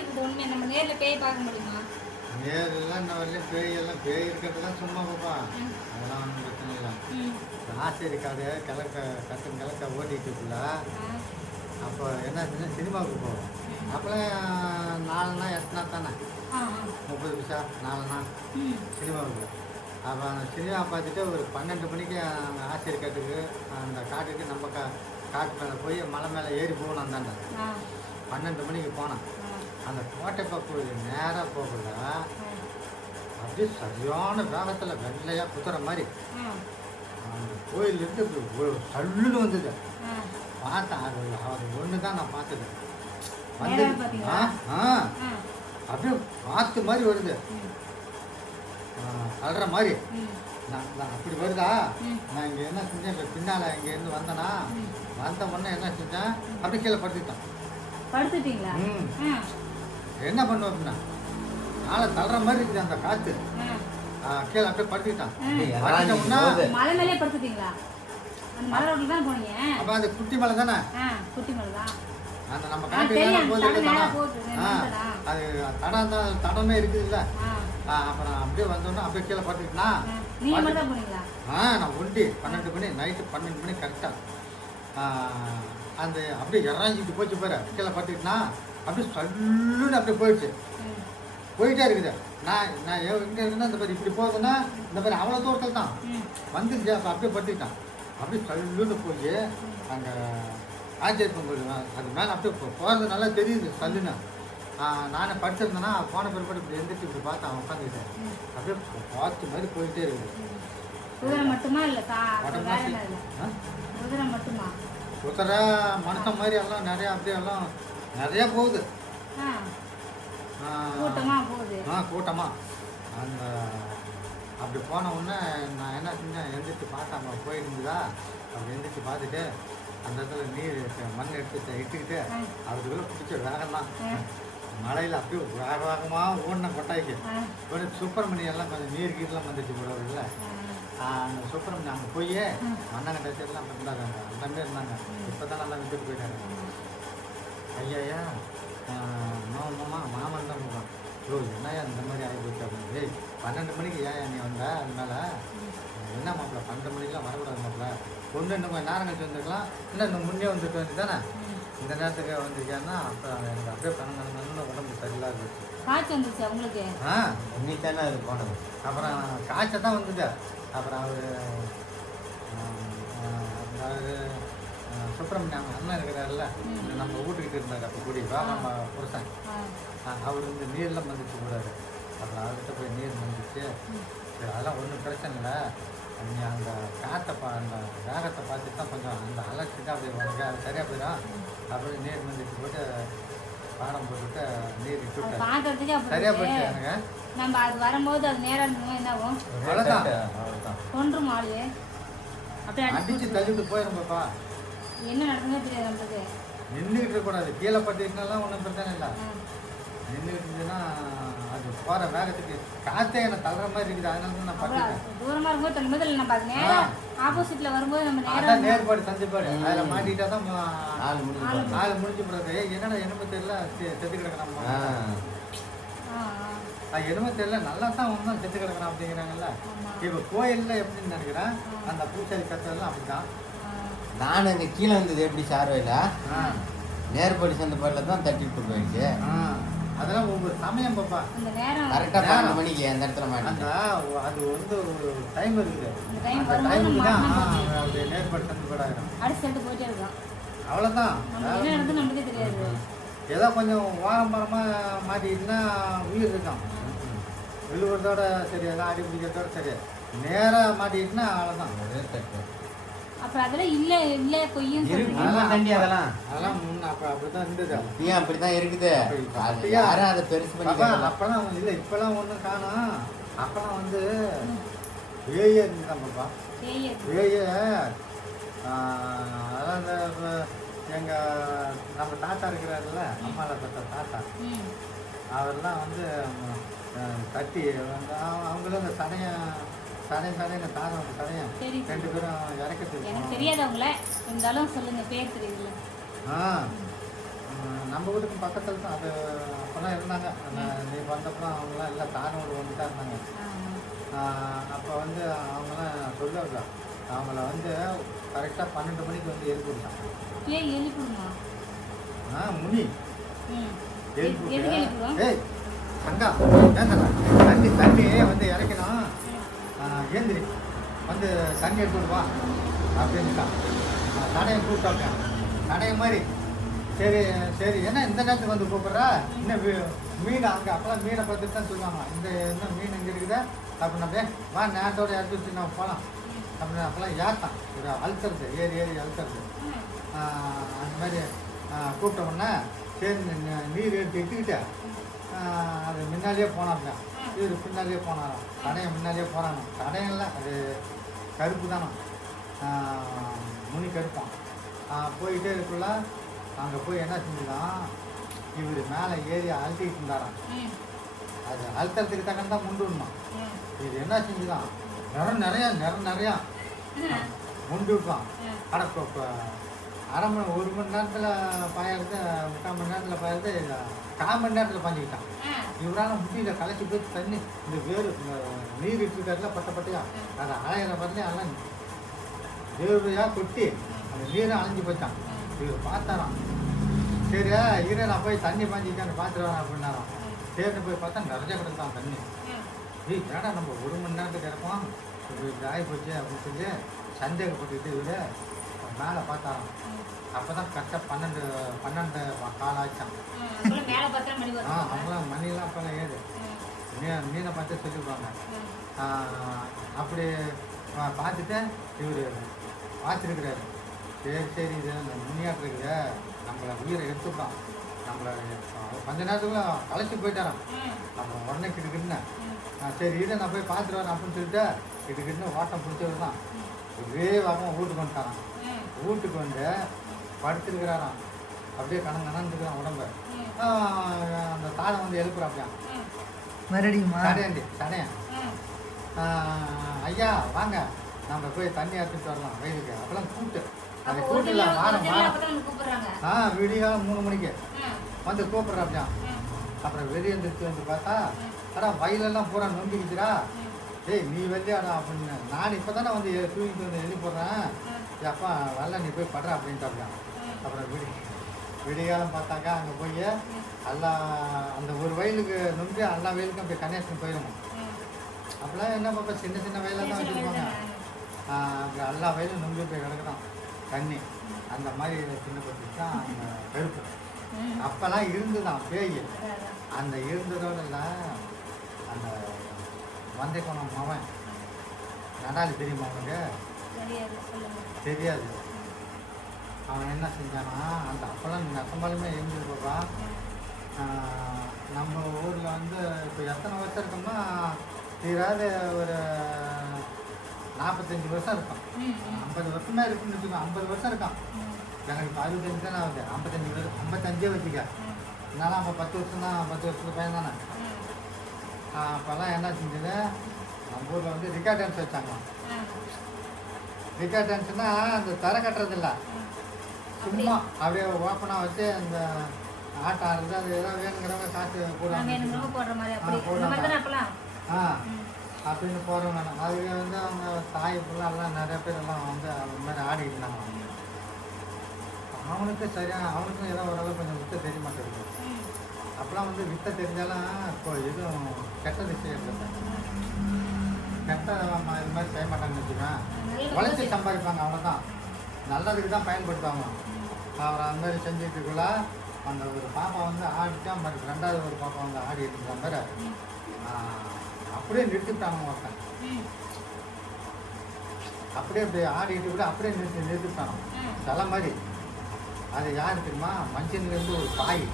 இருக்குது உண்மை. நம்ம நேர்ல பேய் பார்க்க முடியுமா? நேரெல்லாம் இந்த வரலையும் பேய் இருக்கிறதுலாம் சும்மா பாப்பா. அதெல்லாம் ஒன்றும் பிரச்சனை இல்லை. ஆசை இருக்காது கிழக்க ஓடிட்டுக்குள்ள. அப்போ என்ன சினிமாவுக்கு போவோம். அப்போலாம் 4 8 தானே, 30 பைசா 4 சினிமாவுக்கு. அப்போ அந்த சினிமா பார்த்துட்டு ஒரு 12 மணிக்கு ஆசிரியர் அந்த காட்டுக்கு நம்ம காட்டு மேலே போய் மலை மேலே ஏறி போகணும். அந்தாண்ட 12 மணிக்கு போனோம். அந்த கோட்டைப்பா கோயில் நேராக போகல, அப்படியே சரியான வேகத்தில் வெள்ளையாக குத்துற மாதிரி அந்த கோயிலிருந்து தள்ளுன்னு வந்தது. பார்த்தேன். அது ஒன்று தான் நான் பார்த்தது. வந்து அப்படியே காற்று மாதிரி வருது, அல்ற மாதிரி. நான் அப்படி வருதா, நான் இங்கே என்ன செஞ்சேன், இப்போ பின்னால் இங்கேருந்து வந்தேன்னா, வந்த உடனே என்ன செஞ்சேன், அப்படி கீழே படுத்துட்டேன். படுத்துட்டீங்களா? என்ன பண்ணுவேன் அப்படின்னா, நாளை தள்ளுற மாதிரி இருக்குது அந்த காற்று. கீழே அப்படியே படுத்துக்கிட்டான். மலை மேலே படுத்துட்டீங்களா? அந்த மலை ரோட்டில் தான் போனீங்க. அப்போ அது குட்டி மலை தானே? குட்டி மலை தான். அந்த நம்ம காட்டு அது தடமே இருக்குது இல்லை. அப்புறம் அப்படியே வந்தோன்னா அப்படியே கீழே படுத்துக்கிட்டா. நான் ஒண்டி 12 மணி நைட்டு 12 மணி கரெக்டாக அந்த அப்படியே இறங்கிட்டு போச்சு பாரு. கீழே படுத்துக்கிட்டா அப்படியே சொல்லுன்னு அப்படியே போயிட்டே இருக்குது. நான் எங்கே இருக்குன்னா இந்த மாதிரி இப்படி போகுதுன்னா இந்த மாதிரி அவ்வளோ தூரத்தில் தான் வந்துருச்சு. அப்போ அப்படியே படுத்துக்கிட்டான். அப்படியே சொல்லுன்னு போய் அங்கே ஆச்சரியம் போயிடுவேன். அது மேலே அப்படியே போகிறது நல்லா தெரியுது சல்லுன்னு. நானே படிச்சிருந்தேன்னா போன பிற்பாடு இப்படி எழுந்திரிச்சு இப்படி பார்த்து அவன் உட்காந்துக்கிட்டேன். அப்படியே பார்த்து மாதிரி போயிட்டே இருக்குது. குதிரை மட்டுமா இல்லை? குதிரை மட்டுமா? குதிரை மனுஷன் மாதிரி எல்லாம் நிறையா அப்படியே எல்லாம் நிறையா போகுது. கூட்டமாக அந்த அப்படி போன உடனே நான் என்ன செஞ்சேன், எழுந்திரிச்சு பார்த்தா போயிருந்துதா. அப்படி எழுந்திரிச்சு பார்த்துட்டு அந்த இடத்துல நீர் மண் இட்டுக்கிட்டு அதுக்குள்ளே பிடிச்ச வேகம்தான். மழையில் அப்படியே வேகமாக ஓடின கொட்டாய்க்கு கொஞ்சம் சுப்பிரமணியம் எல்லாம் கொஞ்சம் நீர் கீரெலாம் வந்துச்சு கூட இல்லை. அந்த சுப்பிரமணியம் அங்கே போய் மண்ணங்கட்டை சைடெலாம் இருந்தாங்க, எல்லாமே இருந்தாங்க. இப்போ தான் நல்லா விட்டுட்டு போயிட்டாங்க. ஐயா மாமன் தான் போகிறான். என்னையா இந்த மாதிரி ஆகி போச்சு அப்படின்னு. 12 மணிக்கு ஏன் நீ வந்த, அதனால என்ன மாப்பிள்ள 12 மணிக்கெலாம் வரக்கூடாது மாப்பிள்ள, ஒன்று இன்னும் கொஞ்சம் நேரம் கழிச்சு வந்துருக்கலாம், இல்லை இன்னும் முன்னே வந்துட்டு வந்து தானே இந்த நேரத்துக்கு வந்திருக்கேன்னா. அப்புறம் எனக்கு அப்படியே கண்ணு உடம்பு சரியில்லாத இருந்துச்சு. காய்ச்சல் வந்துச்சு அவங்களுக்கு? இன்னைக்கு தானே அது போனது. அப்புறம் காய்ச்சல் தான் வந்தது. அப்புறம் அவர் சுப்பிரமணியம் அண்ணன் இருக்கிறாருல்ல, நம்ம வீட்டுக்கிட்டு இருந்தார் அப்போ கூடி நம்ம புருஷன். அவர் வந்து நீர்லாம் வந்துச்சு கூடாது. அப்புறம் அவர்கிட்ட போய் நீர் வந்துச்சு. சரி அதெல்லாம் ஒன்றும் பிரச்சனை இல்லை, நீ அந்த காற்றை அந்த வேகத்தை பார்த்துட்டு தான் கொஞ்சம் அந்த அலர்ச்சி தான் அப்படி உனக்கு அது சரியாக போயிடும். அப்படி நீர் வந்துச்சு போட்டு பாடம் போட்டுவிட்டு நீர் விட்டு சரியாக போயிடுச்சு எனக்கு. நம்ம அது வரும்போது அது நேரம் என்ன ஆகும்? அவ்வளோதான் கொன்றும் ஆளு அப்படியே அடிச்சு தள்ளிட்டு போயிடும் பாப்பா. என்ன நடக்குதுன்னு தெரியாது நம்மளுக்கு. நின்றுக்கிட்டு இருக்கக்கூடாது, கீழே பட்டுக்கிட்டாலாம் ஒன்றும் பிரச்சனை இல்லை. நின்றுக்கிட்டு இருந்துச்சுன்னா அது போகிற வேகத்துக்கு காற்றே என்ன தள்ளுற மாதிரி இருக்குது. அதனால தான் நான் பட்டுட்டேன். தூரமாக இருக்கும்போது தள்ளும்போது நம்ம அது நேரம் ஆப்போசிட்டில் வரும்போது நம்ம நேரம் நேர்பாடு தந்துப்பாடு அதில் மாட்டிக்கிட்டா தான் நாலு முடிஞ்சு போடுறது. என்னடா என்னமோ தெரியல செத்து கிடக்கிறான், என்னமோ தெரியல நல்லா தான் ஒன்றும் செத்து கிடக்கிறான் அப்படிங்கிறாங்கல்ல. இப்போ கோயிலில் எப்படின்னு நினைக்கிறேன், அந்த பூசாரி கத்தெல்லாம் அப்படி தான். நானும் இங்கே கீழே வந்தது எப்படி சார்வையில் நேர்படி சந்த பாட்டில் தான் தட்டிட்டு போயிடுச்சு. அதெல்லாம் ஒவ்வொரு சமயம் பாப்பா. கரெக்டாக 12 மணிக்கு அந்த இடத்துல மாட்டாங்க. அது வந்து ஒரு டைம் இருக்குது. அந்த டைமுக்கு தான் அப்படி நேர்படி சந்தப்பாடாயிரும். அவ்வளோதான். ஏதோ கொஞ்சம் வாரம்பரமாக மாட்டிக்கிட்டுனா உயிர் இருக்கான். விழுவுறதோட சரி, எல்லாம் அடி பிடிக்கிறதோட சரி, நேராக மாட்டிக்கிட்டுனா அவ்வளோதான். அப்புறம் அதெல்லாம் இல்ல இல்ல பொய்யும் தண்டி அதெல்லாம் முன்ன அப்படிதான் இருந்தது. ஏன் அப்படிதான் இருக்குது. யாரும் அதை பெருசு பண்ணி அப்பெல்லாம் இல்லை, இப்பெல்லாம் ஒன்றும் காணும். அப்பெல்லாம் வந்து பேயே இருந்தாங்கப்பா. பேயே அதான் இந்த எங்கள் நம்ம தாத்தா இருக்கிறாருல்ல, அம்மாவில் பெற்ற தாத்தா, அவரெல்லாம் வந்து கட்டி வந்து அவங்களும் இந்த தடையை தாரம் தடையும் 2 பேரும் இறக்கிறது. எனக்கு தெரியாதவங்கள இருந்தாலும் சொல்லுங்க, பேர் தெரியுதுல்ல. நம்ம வீட்டுக்கு பக்கத்தில் தான். அது அப்போல்லாம் அவங்களாம் இருந்தாங்க. நீ வந்தப்பறம் அவங்களாம் எல்லாம் தானோடு வந்துட்டா இருந்தாங்க. அப்போ வந்து அவங்களாம் சொல்லுவாங்க, அவங்கள வந்து கரெக்டாக 12 மணிக்கு வந்து எழுப்பிவிட்டான். ஏன் எழுப்பிடுமா? முனி எதுக்கு எழுப்பிடுவோம்? ஏய் அங்கா ஏந்தா தண்ணி தண்ணி வந்து இறக்கணும், ஏந்திரி வந்து தண்ணி எடுத்துட்டு வா அப்படின்ட்டான். தடையை கூப்பிட்டாங்க, தடைய மாதிரி. சரி சரி, என்ன இந்த நேரத்துக்கு வந்து கூப்பிட்றா, இன்னும் மீன் அங்கே அப்போலாம் மீனை பார்த்துட்டு தான் சொல்லுவாங்க, இந்த இன்னும் மீன் இங்கே இருக்குதா அப்படின்னு. அப்படியே வா நேரத்தோடு எடுத்து வச்சு நம்ம போகலாம் அப்படின்னு. அப்போல்லாம் ஏற்றான், ஒரு அழுத்துறது, ஏறி ஏறி அழுத்துறது. அந்த மாதிரி கூப்பிட்டோம்னா சரி நீர் எடுத்து இட்டுக்கிட்டு அது முன்னாலேயே போனாங்க. இவர் பின்னாலேயே போனாராம், தடையை முன்னாலேயே போனாங்க. தடையெல்லாம் அது கருப்பு தானே, முனி கருப்பான். போயிட்டே இருக்குள்ள அங்கே போய் என்ன செஞ்சுதான், இவர் மேலே ஏறி அழுத்திக்கிட்டு இருந்தாராம். அது அழுத்தத்துக்கு தக்கன தான் முண்டு விடணும். இது என்ன செஞ்சுதான் நிறையா முண்டு விட்டான். அடப்போ அரை மணி 1 மணி நேரத்தில் பாயறது, 3/4 மணி நேரத்தில் பாயறது, 1/4 மணி நேரத்தில் பாஞ்சிக்கிட்டான். இவரால் முடியல, கலைச்சி போய் தண்ணி இந்த வேறு இந்த நீர் இட்டுருக்காருல பட்டையா அதை அலையிற பார்த்து எல்லாம் வேறுவையாக கொட்டி அந்த நீரை அலைஞ்சு போச்சான். இவர் பார்த்தாராம், சரி இரு நான் போய் தண்ணி பாஞ்சிக்கான்னு பார்த்துட்டு வரேன் அப்படின்னாராம். சரின்னு போய் பார்த்தா நிறைய கிடந்தான் தண்ணி. ஏடா நம்ம 1 மணி நேரத்துக்கு இறப்போம், இப்படி ஆகி போச்சு அப்படின்னு சொல்லி சந்தேகப்பட்டுக்கிட்டு இவர் மேலே பார்த்தாராம். அப்போ தான் கரெக்டாக 12 கால் ஆச்சான். அவங்களாம் மணிலாம் அப்போல்லாம் ஏது மீனை பார்த்து சொல்லிடுவாங்க. அப்படி பார்த்துட்டு இவர் பார்த்துருக்குறாரு. சரி இது முனியாட்டு இருக்குது, நம்மளை உயிரை எடுத்துப்பான், நம்மளை கொஞ்ச நேரத்துக்குள்ள களைச்சி போயிட்டாரான். அப்புறம் உடனே கிட்டுக்கிட்டுன்னு சரி இதை நான் போய் பார்த்துட்டு வரேன் அப்படின்னு சொல்லிட்டு கிட்டுக்கிட்டுன்னு ஓட்டம் பிடிச்சது தான் ஒரே வாரமாக வீட்டுக்கு வந்துட்டாரான். வீட்டுக்கு வந்து படுத்துருக்கிறாராம், அப்படியே கணங்கணன்னு இருக்கிறான் உடம்பு. அந்த தாடை வந்து எழுப்புறாப்பியான் மறுபடியும் தடையன் ஐயா வாங்க நம்ம போய் தண்ணி அரைச்சிட்டு வரலாம் வயலுக்கு. அப்பெல்லாம் கூட்டு அதை கூட்டுல விடிகாலம் 3 மணிக்கு வந்து கூப்பிட்றாப்பியான். அப்புறம் வெளியே எழுந்திரிச்சு வந்து பார்த்தா அடா வயலெல்லாம் பூரா நொண்டிக்குச்சுடா, ஏய் நீ வெளியாடா அப்படின்னு. நான் இப்போ தானே வந்து தூங்கிட்டு வந்து எழுதி போடுறேன், அப்பா வரல நீ போய் படுற அப்படின்ட்டாப்பியான். அப்புறம் விடிகாலம் பார்த்தாக்கா அங்கே போய் எல்லாம் அந்த ஒரு வயலுக்கு நொண்டி எல்லா வயலுக்கும் போய் கன்னியாகுமரி போயிடணும். அப்போலாம் என்ன பார்ப்பா சின்ன சின்ன வயலில் தான் வச்சுருப்பாங்க. அங்கே எல்லா வயலும் நொண்டி போய் கிடக்குதான் தண்ணி. அந்த மாதிரி சின்ன பற்றி தான் அந்த கருப்பு அப்போல்லாம் இருந்துதான் பேய். அந்த இருந்ததோட அந்த வந்தை கோணம் மவன் நடாலி தெரியுமா அவனுக்கு? தெரியாது. அவன் என்ன செஞ்சானா, அந்த அப்போல்லாம் நெசமாலுமே எழுந்திருப்பா. நம்ம ஊரில் வந்து இப்போ எத்தனை வருஷம் இருக்கோம்னா தீராது ஒரு 45 வருஷம் இருக்கும், 50 வருஷமே இருக்குன்னு வச்சுக்கோ. 50 வருஷம் இருக்கான். எனக்கு இப்போ 65 தானே ஆகுது, 55 வச்சுக்க. என்னால் அப்போ 10 வருஷம் தான், 10 வருஷத்துக்கு பையன் தானே. அப்போல்லாம் என்ன செஞ்சது, நம்ம ஊரில் வந்து ரிக்கா டான்ஸ் வச்சாங்க. ரிக்கா டான்ஸ்னா அந்த தரை கட்டுறது இல்லை, சும்மா அப்படியே ஓப்பனாக வச்சு அந்த ஆட்டம் ஆடுறது. அது ஏதாவது வேணுங்கிறவங்க காசு போடுவாங்க அப்படின்னு போகிறவங்க வேணும். அதுக்கு வந்து அவங்க தாய் பிள்ளைலாம் நிறைய பேர் எல்லாம் வந்து அந்த மாதிரி ஆடிக்கிட்டு இருந்தாங்க. அவனுக்கு சரியாக அவனுக்கும் ஏதோ ஓரளவு கொஞ்சம் வித்த தெரிய மாட்டேங்குது. அப்போலாம் வந்து வித்த தெரிஞ்சாலும் இப்போ எதுவும் கெட்டது செய்யறது, கெட்ட இது மாதிரி செய்ய மாட்டாங்கன்னு வச்சுக்கேன். உழைச்சி சம்பாதிப்பாங்க, அவ்வளோதான். நல்லதுக்கு தான் பயன்படுத்துவாங்க. அவர் அந்த மாதிரி செஞ்சுட்டுக்குள்ள அந்த ஒரு பாப்பா வந்து ஆடிட்டான் மாதிரி, 2வது ஒரு பாப்பா வந்து ஆடிட்டு இருந்த மாதிரி அப்படியே நிறுத்திவிட்டாங்க. ஒருத்தன் அப்படியே இப்படி ஆடிட்டு கூட அப்படியே நிறுத்திவிட்டாங்க சில மாதிரி. அது யாரு தெரியுமா, மஞ்சள்லேருந்து ஒரு தாய்.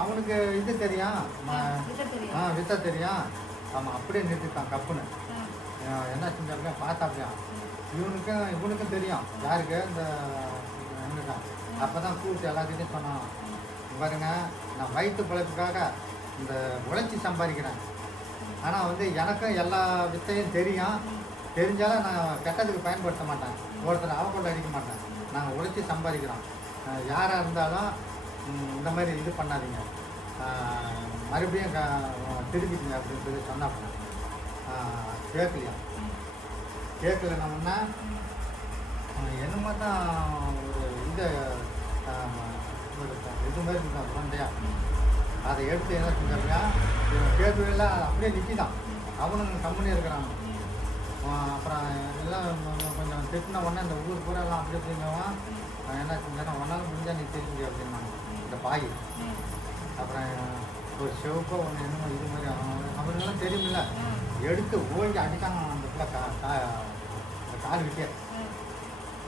அவனுக்கு இது தெரியும், வித்த தெரியும். ஆமாம், அப்படியே நிறுத்திட்டான் கப்புன்னு. என்ன செஞ்சாங்க பார்த்தாப்பியா, இவனுக்கும் தெரியும் யாருக்கு இந்த என்னதான். அப்போ தான் கூப்பிட்டு எல்லாத்தையும் சொன்னான், பாருங்க நான் வயிற்று பிழைப்புக்காக இந்த உழைச்சி சம்பாதிக்கிறேன். ஆனால் வந்து எனக்கும் எல்லா வித்தையும் தெரியும், தெரிஞ்சாலும் நான் கெட்டதுக்கு பயன்படுத்த மாட்டேன், ஒருத்தர் அவக்கொண்டு அடிக்க மாட்டேன். நாங்கள் உழைச்சி சம்பாதிக்கிறோம், யாராக இருந்தாலும் இந்த மாதிரி இது பண்ணாதீங்க, மறுபடியும் திருப்பிங்க அப்படின்னு சொல்லி சொன்னாப்ப கேட்கலையா. கேட்கலன்னோம்னா என்னமோ தான் ஒரு இந்த ஒரு இது மாதிரி இருந்தான் உருண்டையா, அதை எடுத்து என்ன செஞ்சாப்பியா இவன் கேட்கவே இல்லை, அப்படியே நிற்கிதான். அவனுங்க கம்பெனி இருக்கிறாங்க. அப்புறம் எல்லாம் கொஞ்சம் திட்டின உடனே இந்த ஊர் பூரா எல்லாம் அப்படி அப்படிங்கவன் என்ன செஞ்சானா ஒன்றாலும் முடிஞ்சால் நீ தெரிஞ்சு அப்படின்னாங்க இந்த பாய். அப்புறம் ஒரு சிவப்போ ஒன்று என்னமோ இது மாதிரி அவனுங்கெல்லாம் தெரியுமில்ல, எடுத்து ஓடி அடித்தாங்க அந்த பிள்ளை இந்த கால் விட்டே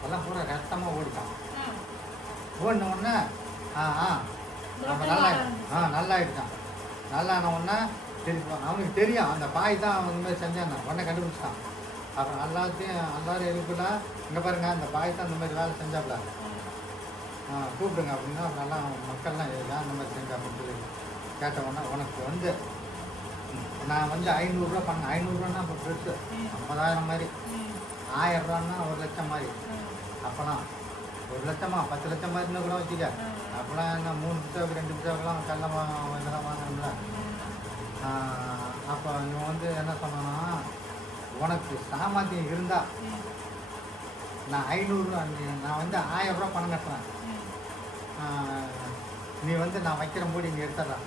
எல்லாம் பூரா ரத்தமாக ஓடிட்டான். ஓடின உடனே நம்ம நல்லாயிடுச்சான். நல்லான உடனே திருப்பி அவனுக்கு தெரியும் அந்த பாய் தான் அவன் இந்த மாதிரி செஞ்சான், உடனே கண்டுபிடிச்சிட்டான். அப்புறம் எல்லாரும் இருக்குல்ல, இங்கே பாருங்க அந்த பாய் தான் இந்த மாதிரி வேலை செஞ்சாப்புல, கூப்பிடுங்க அப்படின்னா நல்லா மக்கள்லாம் ஏன் இந்த மாதிரி செஞ்சா அப்படின்னு சொல்லி கேட்ட உடனே உனக்கு வந்து நான் வந்து 500 பண்ணேன். 500 இப்போ பெருசு, 50,000 மாதிரி, 1000 ரூபான்னா 1 லட்சம் மாதிரி. அப்போலாம் 1 லட்சமா 10 லட்சம் மாதிரின்னு கூட வச்சுக்க. அப்போலாம் என்ன 3 பிசாவுக்கு 2 பிசாவுக்குலாம் கல்ல இதெல்லாம் வாங்கணும்ல. அப்போ இவன் வந்து என்ன சொன்னான்னா, உனக்கு சாமர்த்தியம் இருந்தால் நான் 500 நான் வந்து 1000 ரூபா பணம் கட்டுறேன், நீ வந்து நான் வைக்கிற மூடி நீ எடுத்துட்றான்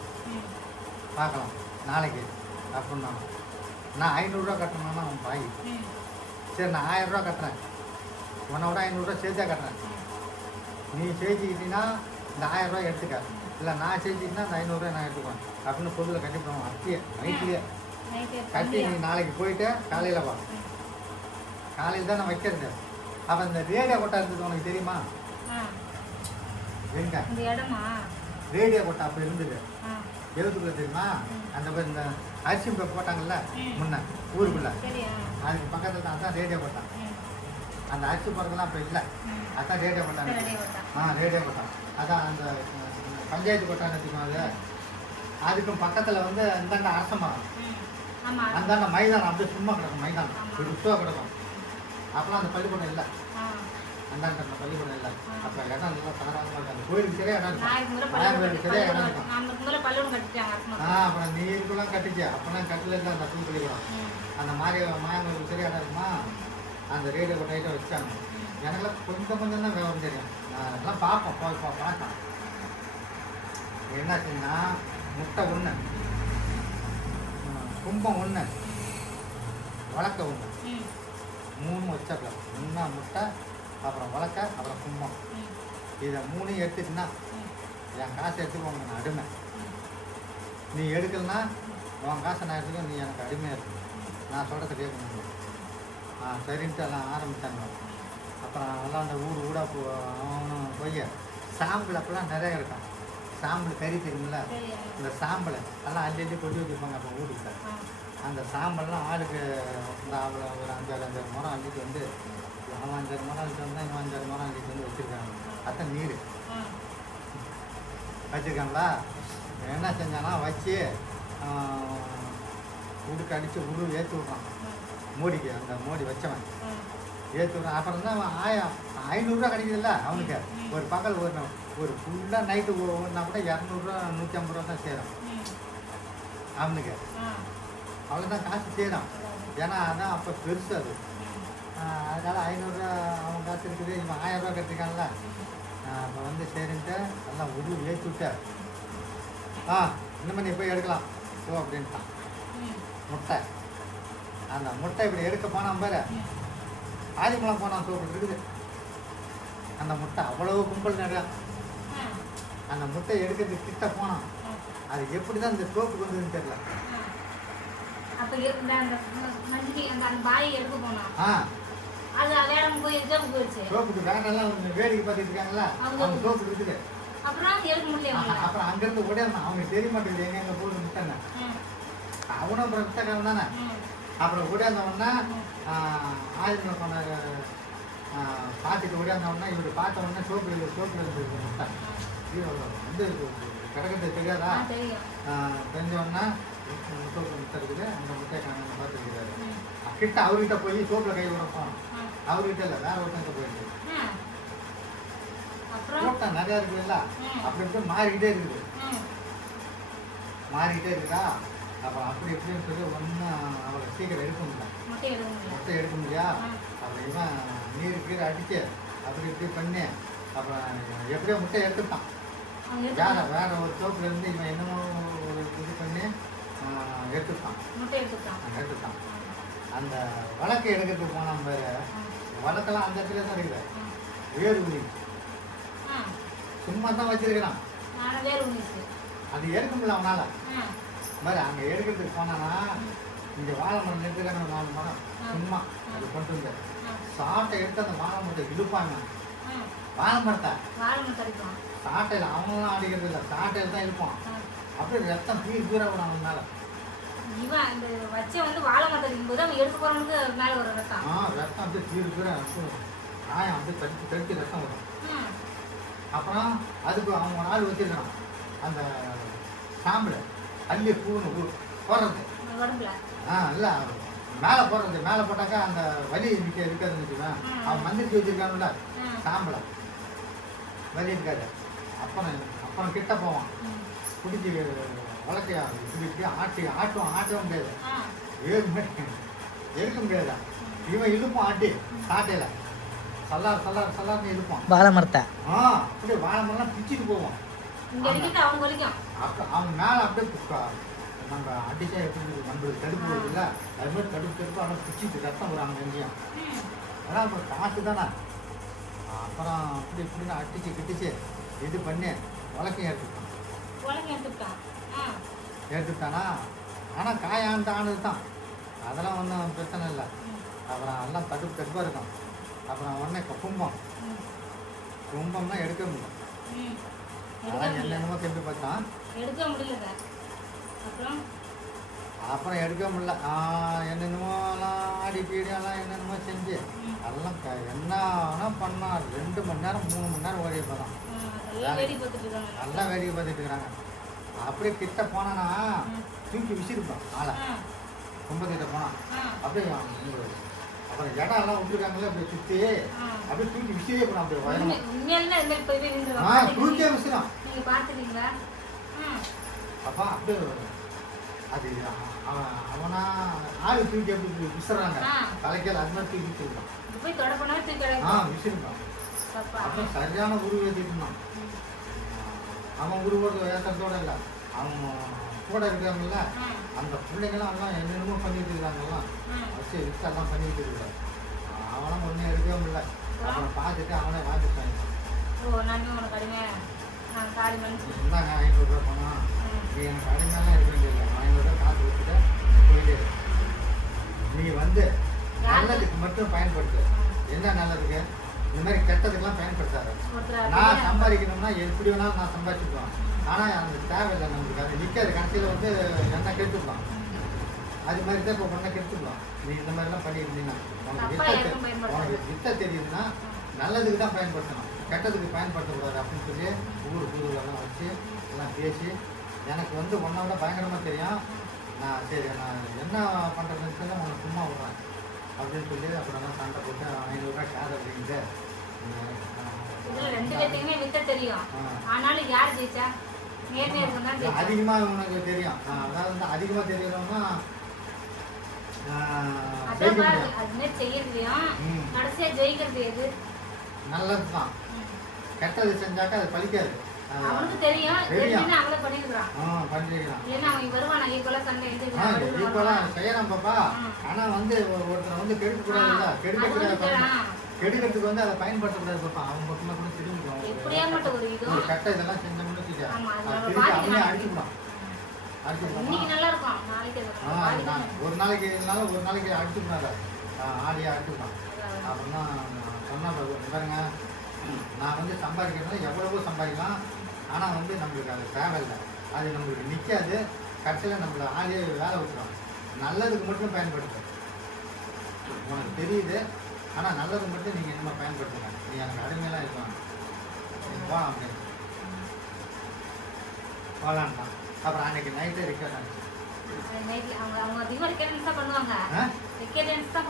பார்க்கலாம் நாளைக்கு அப்படின்னா. நான் 500 ரூபா கட்டணும்னா அவன் பாய். சரி நான் 1000 ரூபா கட்டுறேன், உன்னோட 500 ரூபா சேர்த்தா கட்டுறேன், நீ சேர்த்துக்கிட்டீங்கன்னா இந்த 1000 ரூபா எடுத்துக்க, இல்லை நான் சேர்த்துக்கிட்டீங்கன்னா இந்த 500 ரூபா நான் எடுத்துக்குவேன் அப்படின்னு பொருளை கட்டிவிடுவோம். அப்பயே நைட்லேயே கட்டி நீ நாளைக்கு போயிட்டு காலையில் வா. காலையில் தான் நான் வைக்கிறது. அப்போ இந்த ரேடியோ கொட்டா இருந்தது உனக்கு தெரியுமா? எங்க ரேடியோ கொட்டா அப்போ இருந்தது எழுத்துக்குள்ள தெரியுமா? அந்த மாதிரி இந்த அரிசி போட்டாங்கல்ல முன்ன ஊருக்குள்ள, அதுக்கு பக்கத்தில் தான் அதான் ரேடியோ கொட்டா. அந்த அரிசி போடுறதுலாம் அப்போ இல்லை, அதான் ரேடியோ கொட்டாங்க. ரேடியோ கொட்டா அதான் அந்த பஞ்சாயத்து கொட்டான்னு வச்சுக்கோங்க. அதுக்கும் பக்கத்தில் வந்து இந்தாண்ட அரச மரம், அந்தாண்ட மைதானம் அப்படியே சும்மா கிடக்கும், மைதானம் பெருசாக கிடக்கும். அப்போலாம் அந்த பள்ளிக்கூடம் இல்லை, அந்தாண்ட அந்த பள்ளிக்கூடம் இல்லை. அப்போ இடம் நல்லா தாராளமாக இருக்காங்க. கோயிலுக்கு சரியாக இடம் இருக்கும், சரியாக இடம் இருக்கும். அப்புறம் நீருக்குலாம் கட்டிச்சு, அப்போலாம் கட்டில இருந்து அந்த புது பள்ளிக்கூடம் அந்த மாயங்களுக்கு சரியாக இடம் இருக்குமா, அந்த ரேடியோ கொட்டையிட்ட வச்சாங்க. எனக்குலாம் கொஞ்சம் தான் விவரம் தெரியும், நான் அதெல்லாம் பார்ப்போம் பார்த்தேன். என்னாச்சுன்னா முட்டை 1, கும்பம் 1, வழக்க 1, 3 வச்சிடலாம். முன்னா முட்டை, அப்புறம் வழக்க, அப்புறம் கும்பம். இதை 3 எடுத்துட்டுன்னா என் காசை எடுத்துக்கோங்க, நான் அடிமை. நீ எடுக்கலன்னா உன் காசை நான் எடுத்துக்க, நீ எனக்கு அடிமையாக இருக்கு, நான் சொல்கிறத கேட்க முடியும். சரின்ட்டு எல்லாம் ஆரம்பித்தாங்க. அப்புறம் எல்லாம் அந்த ஊடாக போய் சாம்பிள் அப்போலாம் நிறைய இருக்கும். சாம்பல் கறி தெரியுமில்ல, இந்த சாம்பலை எல்லாம் அள்ளி கொண்டு வச்சுருப்பாங்க. அப்போ வீட்டுக்கு அந்த சாம்பல்லாம் ஆளுக்கு இந்த அவ்வளோ ஒரு 5-6 முறம் அள்ளிட்டு வந்து, அவன் 5 முறம் அள்ளிட்டு வந்தால் இவன் 5 முறம் அள்ளிட்டு வந்து வச்சுருக்காங்க. அதான் நீர் வச்சுருக்காங்களா. என்ன செஞ்சானா வச்சு உடுக்கு அடித்து ஏற்றி விட்றான் மோடிக்கு. அந்த மோடி வச்சவன் ஏற்றி விட்றான். அப்புறம் தான் அவன் 500 ரூபா கிடைக்குதுல்ல அவனுக்கு. ஒரு பகல் ஒரு ஃபுல்லாக நைட்டு ஓடினா கூட 200 ரூபா 150 ரூபா தான் சேரும் அவனுக்கு. அவ்வளோதான் காசு சேரும். ஏன்னா அதான் அப்போ பெருசு அது. அதனால் 500 ரூபா அவன் காசு இருக்குது, இவன் 1000 ரூபா கட்டிருக்கான்ல. அப்போ வந்து சரின்ட்டு எல்லாம் ஏற்றி விட்டார். இன்னும் நீ போய் எடுக்கலாம் போ அப்படின்ட்டான். முட்டை, அந்த முட்டை இப்படி எடுக்க போனான் பாரு, ஆதிமலம் போனான் சோப்பு இருக்குது. அந்த முட்டை அவ்வளவு கும்பல் நிறையா. அந்த முட்டை எடுக்கிறதுக்கு கிட்ட போனான். அது எப்படி தான் இந்த சோப்புக்கு வந்ததுன்னு தெரியல. சோப்புக்கு வேறெல்லாம் வேடிக்கை பார்த்துட்டு இருக்காங்களா, அவங்க சோப்பு இருக்குது. அப்புறம் அங்கேருந்து ஓடியாந்தான். அவனுக்கு தெரிய மாட்டேங்குது எங்க போட்டு முட்டைன்னு. அவனும் அப்புறம் முட்டைக்காரன் தானே. அப்புறம் ஓடியாந்தவொன்னா ஆதிமலம் போன பார்த்துட்டு ஓடியாந்தவொன்னா இவர் பார்த்த உடனே சோப்பு இருந்தது முட்டை. வந்து கிடக்கிறது தெரியாதா? தெரிஞ்சவொன்னா சோப்பு முட்டை இருக்குது, அந்த முட்டையை காண பார்த்துருக்கிறாரு. கிட்ட அவர்கிட்ட போய் சோப்பில் கை விடப்போம். அவர்கிட்ட இல்லை, வேற ஒருத்தங்கிட்ட போயிருக்கு. அப்புறம் கூட்டம் நிறையா இருக்குதுல்ல, அப்படி இப்படி மாறிக்கிட்டே இருக்குது. மாறிக்கிட்டே இருக்குதா, அப்புறம் அப்படி இப்படின்னு சொல்லி ஒன்றும் அவளை சீக்கிரம் எடுக்க முடியல. முட்டை எடுக்க முடியா. அப்புறம் இவன் நீர் கீரை அடிச்சு அப்படி இப்படி பண்ணி அப்புறம் எப்படியோ முட்டை எடுத்துட்டான். வேற ஒரு தோப்புல இருந்து இவன் என்னமோ ஒரு இது பண்ணி எடுத்துட்டான். எடுத்துட்டான். அந்த வழக்கு எடுக்கிறதுக்கு போனான் பாரு, வழக்கெல்லாம் அந்த இடத்துல தான் இருக்குது. வேறு உணி சும்மா தான் வச்சிருக்கிறான். அது எடுக்க முடியல அவனால. பாரு அங்கே எடுக்கிறதுக்கு போனானா, இந்த வாழை மரம் நிறுத்துக்கான 4 மரம் சும்மா அது கொண்டு வந்து சாட்டை எடுத்து அந்த வாழை மரத்தை இழுப்பாங்க. வாழை மரத்தை சாட்டையில் அவங்களாம் அடிக்கிறது இல்லை, சாட்டையில் தான் இருப்பான். அப்படியே ரத்தம் பீர் பீரா விடும் அவனால. ரத்தம் அப்படியே பீர் பீரா காயம் அப்படியே தடுத்து தடுத்து ரத்தம் வரும். அப்புறம் அதுக்கு அவங்க நாள் வச்சிருக்கான் அந்த சாம்பிள் அள்ளி பூன்னு போடுறது. இல்லை மேலே போடுறது, மேலே போட்டாக்கா அந்த வலி இருக்காதுன்னு வச்சுக்கோங்க. அவன் மந்திரிச்சு வச்சிருக்கானுல்ல சாம்பிளை, வலி இருக்காது. அப்புறம் கிட்ட போவான், பிடிச்சி வளர்க்கையா இப்படி ஆட்டவும் முடியாது, எடுக்க முடியாதா. இவன் இழுப்பான் ஆட்டி சாட்டையில் சல்லார்னு இழுப்பான் வாழை மரத்தை. அப்படியே வாழை மரம்லாம் பிச்சுட்டு போவான். அவன் மேலே அப்படியே நம்ம அடிச்சா எப்படி நம்மளுக்கு தடுப்பு வருது இல்லை, அது மாதிரி தடுப்பு ஆனால் பிச்சுட்டு ரத்தம் வரும் எங்கேயும். அதான் அப்புறம் காசு தானே. அப்புறம் அப்படி இப்படின்னு அடிச்சு கிட்டிச்சு இது பண்ணி வழக்கையும் எடுத்துட்டானா. ஆனால் காயாண்டு ஆனது தான், அதெல்லாம் ஒன்றும் பிரச்சனை இல்லை. அப்புறம் எல்லாம் தடுப்பாக இருக்கும். அப்புறம் உடனே கும்பம்னா எடுக்க முடியும். அதான் என்னென்னமோ கெம்பி பார்த்தான், அப்புறம் எடுக்க முடியல. என்னென்னமோலாம் ஆடி பீடியெல்லாம் என்னென்னமோ செஞ்சு அதெல்லாம் என்ன பண்ணால் 2 மணி நேரம் 3 மணி நேரம் ஓடி போதான். நல்லா வேடிக்கை பார்த்துட்டு இருக்கிறாங்க. அப்படியே கிட்ட போனானா தூக்கி விசிறிப்பான் ஆளை. கும்பத்திட்ட போனான் அப்படியே அப்புறம் இடம் எல்லாம் விட்டுருக்காங்களே அப்படியே சுற்றி அப்படியே தூக்கி விசிறியே போனான். அப்படியே தூக்கியே விசிறான். அப்பா அப்படியே அது அவனா ஆள் தூக்கி எப்படி விசிறாங்க தலைக்கையில், அது மாதிரி தூக்கி விசிறிருக்கான். விசிறிருக்கான். அப்புறம் சரியான உருவ ஏற்றிட்டுனான். அவன் உருவோட ஏற்றத்தோடு இல்லை, அவன் கூட இருக்கிறாங்கல்ல அந்த பிள்ளைங்களாம் எல்லாம் என்னென்னமோ பண்ணிட்டு இருக்கிறாங்கலாம், வச்சு வித்தெல்லாம் பண்ணிட்டு இருக்கிறான். அவனும் ஒன்றும் எடுக்கவே முடியல. அவனை பார்த்துட்டு அவனே வாங்கிட்டாங்க. இந்தாங்க 500 ரூபா பணம், நீ எனக்கு அடிமையெல்லாம் இருக்க வேண்டியதில்லை, 500 ரூபா காசு வச்சுட்டு போயிட்டு நீ வந்து நல்லதுக்கு மட்டும் பயன்படுத்து. என்ன நல்லதுக்கு? இந்த மாதிரி கெட்டதுக்கெல்லாம் பயன்படுத்தாரு. நான் சம்பாதிக்கணும்னா எப்படி வேணாலும் நான் சம்பாதிச்சுக்குவேன். ஆனால் அந்த தேவையில்லை நம்மளுக்கு, அது நிற்காது. கடைசியில் வந்து என்ன கெடுத்துக்கலாம். அது மாதிரி தான் இப்போ பண்ண கெடுத்துக்கலாம். நீ இந்த மாதிரிலாம் பண்ணியிருந்தீங்கன்னா உனக்கு வித்தை தெரியுதுன்னா நல்லதுக்கு தான் பயன்படுத்தணும், கெட்டதுக்கு பயன்படுத்தக்கூடாது அப்படின்னு சொல்லி ஊரெல்லாம் வச்சு எல்லாம் பேசி எனக்கு வந்து உன்னை விட பயங்கரமாக தெரியும். நான் சரி நான் என்ன பண்ணுறதுன்னு சொல்லி உனக்கு சும்மா விட்றேன் அப்படின்னு சொல்லி அப்புறம் சண்டை போட்டு 500 ரூபாய் கேஸ் அப்படின்ட்டு அதிகமா உனக்கு தெரியும். அதாவது வந்து அதிகமா தெரியறோம்னா நல்லதுதான். கெட்டது செஞ்சாக்கா அது பலிக்காது. செய்யறான் பாப்பா. ஆனா வந்து ஒருத்தர் வந்து கெடுக்க கூடாது, கெடுக்கிறதுக்கு வந்து அதை பயன்படுத்தக்கூடாது பாப்பா. அவங்க பக்கமா கூட திரும்பிடுவாங்க. கெட்ட இதெல்லாம் செஞ்சோம்னு அவனே அடிச்சுக்கலாம். ஒரு நாளைக்கு இல்லைனாலும் ஒரு நாளைக்கு அடிச்சுக்கூடாது, ஆடியா அடிச்சுக்கலாம். அப்படின்னா சொன்னா பாருங்க, நான் வந்து சம்பாதிக்கிறதுனா எவ்வளவோ சம்பாதிக்கலாம். ஆனால் வந்து நம்மளுக்கு அது தேவையில்லை, அது நம்மளுக்கு நிற்காது. கடைசியில் நம்மளை ஆடியே வேலை விட்டுரும். நல்லதுக்கு மட்டும் பயன்படுத்து. உனக்கு தெரியுது, ஆனால் நல்லது மட்டும் நீங்கள் என்னமா பயன்படுத்துங்க. நீ எனக்கு அடிமையெல்லாம் இருக்கலாம் போகலாம் அப்படின்னு போகலான்ட்டான். அப்புறம் அன்னைக்கு நைட்டே ரிக்கவர் ஆச்சு.